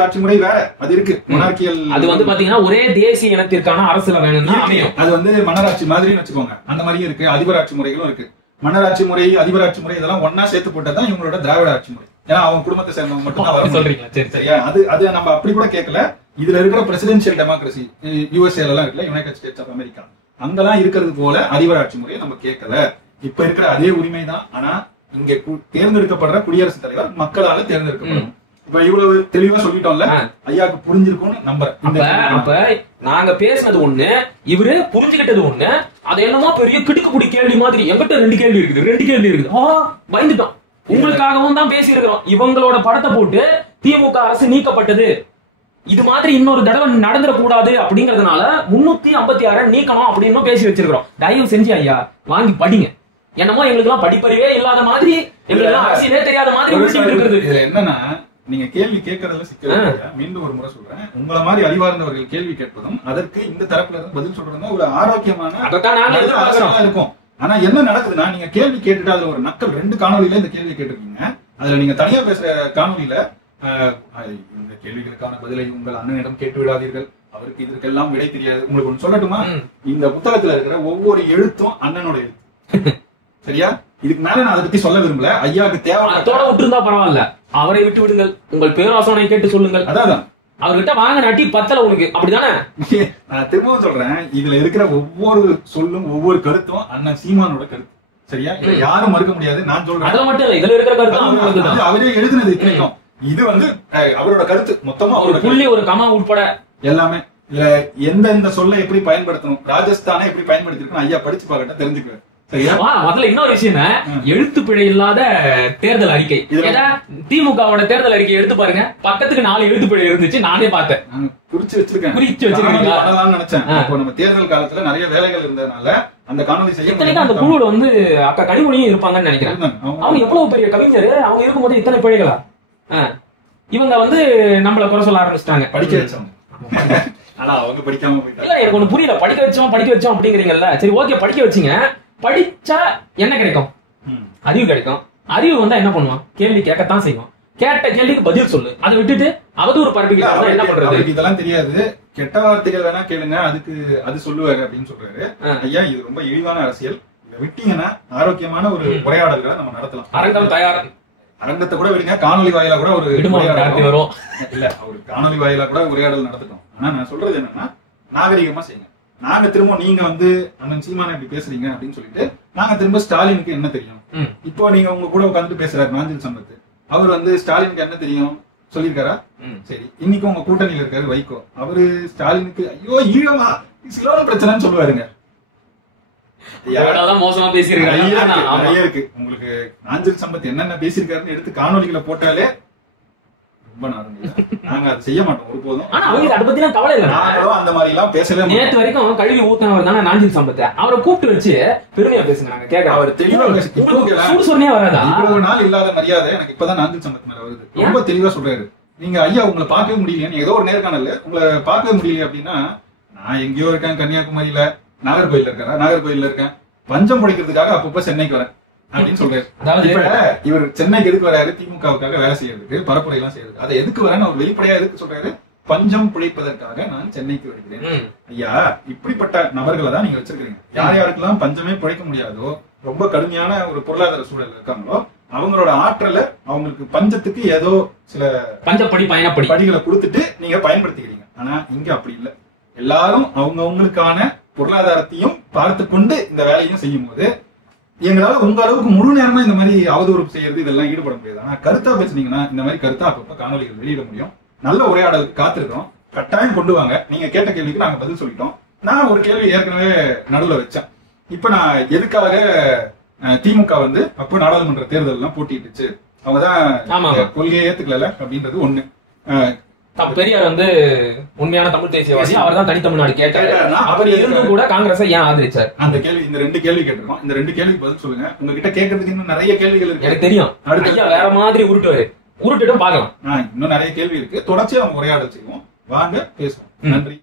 ஆட்சி முறை வேற, அது இருக்கு மொனார்கியல். அது வந்து பாத்தீங்கன்னா ஒரே தேசிய இனத்திற்கான அரசுல வேணும்னா அது வந்து மன்னராட்சி மாதிரின்னு வச்சுக்கோங்க. அந்த மாதிரியும் இருக்கு, அதிபர் ஆட்சி முறைகளும் இருக்கு. மன்னராட்சி முறை, அதிபர் ஆட்சி முறை இதெல்லாம் ஒன்னா சேர்த்து போட்டதான் இவங்களோட திராவிட ஆட்சி முறை. ஏன்னா அவங்க குடும்பத்தை சேர்ந்தவங்க மட்டும் தான் சொல்றீங்க. சரியா? அது நம்ம அப்படி கூட கேட்கல. இதுல இருக்கிற பிரசிடென்சியல் டெமோக்ரஸி யுஎஸ்ஏ எல்லாம் இருக்குல்ல, யுனைடெட் ஸ்டேட்ஸ் ஆஃப் அமெரிக்கா, அங்கெல்லாம் இருக்கிறது போல அதிபர் ஆட்சி முறையை நம்ம கேட்கல. இப்ப இருக்கிற அதே உரிமை தான். ஆனா இங்க தேர்ந்தெடுக்கப்படுற குடியரசுத் தலைவர் மக்களால தேர்ந்தெடுக்கப்படும். இப்ப இவ்வளவு தெளிவா சொல்லிட்டோம்ல, ஐயாவுக்கு புரிஞ்சிருக்கும்னு நம்புறேன். அப்ப நாங்க பேசினது ஒண்ணு, இவரு புரிஞ்சுக்கிட்டது ஒண்ணு. அது என்னமோ பெரிய கிடுக்குப்பிடி கேள்வி மாதிரி. எங்கிட்ட ரெண்டு கேள்வி இருக்குது. பயந்துட்டோம். உங்களுக்காகவும் தான் பேசி இருக்கிறோம். இவங்களோட படத்தை போட்டு திமுக அரசு நீக்கப்பட்டது, இது மாதிரி இன்னொரு தடவை நடந்துடக்கூடாது அப்படிங்கறதுனால 356 நீக்கணும் அப்படின்னு பேசி வச்சிருக்கிறோம். தயவு செஞ்சு ஐயா வாங்கி படிங்க. என்னமோ எங்களுக்கு எல்லாம் படிப்பறிவே இல்லாத மாதிரி, எங்களுக்கு அரசியலே தெரியாத மாதிரி இருக்குது. இதுல என்னன்னா நீங்க கேள்வி கேட்கறதுல சிக்கல். மீண்டும் ஒரு முறை சொல்றேன், உங்களை மாதிரி அறிவார்ந்தவர்கள் கேள்வி கேட்பதும் அதற்கு இந்த தரப்புல இருந்து பதில் சொல்றதும் ஒரு ஆரோக்கியமான இருக்கும். ஆனா என்ன நடக்குதுன்னா, நீங்க கேள்வி கேட்டுட்டு அதுல ஒரு நக்கல் 2 காணொலியில இந்த கேள்வி கேட்டிருக்கீங்க. அதுல நீங்க தனியா பேசுற காணொலியில இந்த கேள்விகளுக்கான பதிலை உங்கள் அண்ணனிடம் கேட்டு விடாதீர்கள், அவருக்கு இதற்கெல்லாம் விடை தெரியாது. உங்களுக்கு ஒண்ணு சொல்லட்டுமா, இந்த புத்தகத்துல இருக்கிற ஒவ்வொரு எழுத்தும் அண்ணனோட எழுத்து. சரியா? இதுக்கு மேல நான் அதை பத்தி சொல்ல விரும்பல. ஐயாவுக்கு தேவை விட்டு இருந்தா பரவாயில்ல, அவரை விட்டு விடுங்கள். உங்கள் பேராசனை கேட்டு சொல்லுங்கள். அதான் அவர்கிட்ட வாங்க நட்டி பத்தல உனக்கு, அப்படிதானே? நான் திரும்பவும் சொல்றேன், இதுல இருக்கிற ஒவ்வொரு சொல்லும் ஒவ்வொரு கருத்தும் அண்ணன் சீமானோட கருத்து. சரியா? இதை யாரும் மறுக்க முடியாது. நான் சொல்றேன் அதுல மட்டும் இல்ல, இதுல இருக்கிற கருத்து அவரே எழுதுனது கிடைக்கும். இது வந்து அவரோட கருத்து மொத்தமா, ஒரு புள்ளி ஒரு கமா உட்பட எல்லாமே. இதுல எந்தெந்த சொல்ல எப்படி பயன்படுத்தணும், ராஜஸ்தானை எப்படி பயன்படுத்திருக்கணும் ஐயா படிச்சு பார்க்கட்டும், தெரிஞ்சுக்குவேன். சரியா? முதல்ல இன்னொரு விஷயம், எழுத்து பிழை இல்லாத தேர்தல் அறிக்கை. திமுகவோட தேர்தல் அறிக்கை எடுத்து பாருங்க, பக்கத்துக்கு 4 எழுத்து பிழை இருந்துச்சு. நானே பார்த்தேன், குறிச்சு வச்சிருக்கேன் நினைச்சேன். இப்போ நம்ம தேர்தல் காலத்துல நிறைய வேலைகள் இருந்ததுனால அந்த காணொலி செய்ய அந்த குழுல வந்து அக்கா கனிமொழியும் இருப்பாங்கன்னு நினைக்கிறேன். அவங்க எவ்வளவு பெரிய கவிஞர், அவங்க இருக்கும்போது இத்தனை பிழைகளா? இவங்க வந்து நம்மள குறை சொல்ல ஆரம்பிச்சிட்டாங்க. படிக்க வச்சவங்க, ஆனா அவங்க படிக்காம போயிட்டாங்க. எனக்கு ஒண்ணு புரியல, படிக்க வச்சோம் அப்படிங்கிறீங்கல்ல, சரி ஓகே படிக்க வச்சீங்க, படிச்சா என்ன கிடைக்கும்? அறிவு கிடைக்கும். அறிவு வந்தா என்ன பண்ணுவான்? கேள்வி கேட்கத்தான் செய்வான். கேட்ட கேள்விக்கு பதில் சொல்லு. அதை விட்டுட்டு அவதூறு பரப்பிக்கலாம் என்ன பண்றது? இதெல்லாம் தெரியாது, கெட்ட வார்த்தைகள் வேணா கேளுங்க, அதுக்கு அது சொல்லுவாரு அப்படின்னு சொல்றாரு. ஐயா இது ரொம்ப இழிவான அரசியல், இதை விட்டீங்கன்னா ஆரோக்கியமான ஒரு உரையாடல்களை நம்ம நடத்தலாம். அரங்கம் தயார். அரங்கத்தை கூட விடுங்க, காணொலி வாயிலா கூட ஒரு வரும் இல்ல, ஒரு காணொலி வாயிலா கூட உரையாடல் நடத்தட்டும். ஆனா நான் சொல்றது என்னன்னா, நாகரிகமா செய்யுங்க. நாங்க திரும்ப நீங்க வந்து அண்ணன் சீமானை இப்படி பேசுறீங்க அப்படின்னு சொல்லிட்டு நாங்க திரும்ப ஸ்டாலினுக்கு என்ன தெரியும், இப்போ நீங்க உங்க கூட உட்காந்து பேசுறாரு நாஞ்சில் சம்பத், அவர் வந்து ஸ்டாலினுக்கு என்ன தெரியும் சொல்லிருக்காரா? சரி, இன்னைக்கு உங்க கூட்டணியில இருக்காரு வைகோ, அவரு ஸ்டாலினுக்கு ஐயோ ஈழமா சிலோன் பிரச்சனைன்னு சொல்லுவாருங்க. மோசமா பேசிருக்காங்க இருக்கு. உங்களுக்கு நாஞ்சில் சம்பத் என்னென்ன பேசிருக்காருன்னு எடுத்து காணொலிகளை போட்டாலே ரொம்ப நாங்க அதை செய்ய மாட்டோம் ஒருபோதும். ஆனா அவங்களுக்கு அதை பத்தி கவலை இல்ல, நாங்களும் அந்த மாதிரி எல்லாம் பேசவே. நேற்று வரைக்கும் கழுவி ஊத்தினவர் தானே நாஞ்சில் சம்பத், அவரை கூப்பிட்டு வச்சு பெருமையா பேசுங்க. நாங்க கேட்க அவர் தெளிவா வராதா? இவ்வளவு நாள் இல்லாத மரியாதை எனக்கு இப்பதான் நாஞ்சில் சம்பத் மேல வருது. ரொம்ப தெளிவா சொல்றாரு, நீங்க ஐயா உங்களை பார்க்கவே முடியல, ஏதோ ஒரு நேர்காணல்ல உங்களை பார்க்கவே முடியல அப்படின்னா, நான் எங்கேயோ இருக்கேன் கன்னியாகுமரியில, நாகர்கோயில்ல இருக்கேன், நாகர்கோயில்ல இருக்கேன், பஞ்சம் பிடிக்கிறதுக்காக அப்பப்ப சென்னைக்கு வரேன் அப்படின்னு சொல்றாரு. இவர் சென்னைக்கு எதுக்கு வராரு? திமுகவுக்காக வேலை செய்யறதுக்கு, பரப்புரை எல்லாம் செய்யறதுக்கு. அதை எதுக்கு வரேன்னு அவர் வெளிப்படையா எதுக்கு சொல்றாரு? பஞ்சம் பிழைப்பதற்காக நான் சென்னைக்கு வருகிறேன். ஐயா இப்படிப்பட்ட நபர்களை தான் நீங்க வச்சிருக்கீங்க. யார் யாருக்கெல்லாம் பஞ்சமே பிழைக்க முடியாதோ, ரொம்ப கடுமையான ஒரு பொருளாதார சூழல் இருக்காங்களோ, அவங்களோட ஆற்றலை அவங்களுக்கு பஞ்சத்துக்கு ஏதோ சில பஞ்சப்படி படிகளை கொடுத்துட்டு நீங்க பயன்படுத்திக்கிறீங்க. ஆனா இங்க அப்படி இல்லை. எல்லாரும் அவங்கவுங்களுக்கான பொருளாதாரத்தையும் பார்த்து கொண்டு இந்த வேலையும் செய்யும் போது எங்களால உங்க அளவுக்கு முழு நேரமா இந்த மாதிரி அவதூறு செய்யறது இதெல்லாம் ஈடுபட முடியாது. ஆனா கருத்தா பேசுனீங்கன்னா இந்த மாதிரி கருத்தா அப்பப்ப காணொலிகள் வெளியிட முடியும். நல்ல உரையாடலுக்கு காத்திருக்கோம், கட்டாயம் கொண்டு வாங்க. நீங்க கேட்ட கேள்விக்கு நாங்க பதில் சொல்லிட்டோம். நான் ஒரு கேள்வி ஏற்கனவே நடுவில் வச்சேன். இப்ப நான் எதுக்காக திமுக வந்து அப்போ நாடாளுமன்ற தேர்தல் எல்லாம் போட்டிட்டுச்சு, அவங்கதான் கொள்கையை ஏத்துக்கல அப்படின்றது ஒண்ணு. பெரியார் வந்து உண்மையான தமிழ் தேசியவாதி, அவர் தான் தனித்தமிழ்நாடு கேட்டாரு. அவர் இருந்து கூட காங்கிரஸை ஏன் ஆதரிச்சார்? அந்த கேள்வி, இந்த 2 கேள்வி கேட்டிருக்கோம். இந்த 2 கேள்விக்கு பதில் சொல்லுங்க. உங்ககிட்ட கேட்கறதுக்கு இன்னும் நிறைய கேள்விகள் இருக்கு, எனக்கு தெரியும். ஐயா வேற மாதிரி உருட்டுட்டு பாக்கலாம். இன்னும் நிறைய கேள்வி இருக்கு. தொடர்ச்சியா அவங்க உரையாடல் செய்வோம். வாங்க பேசுவோம். நன்றி.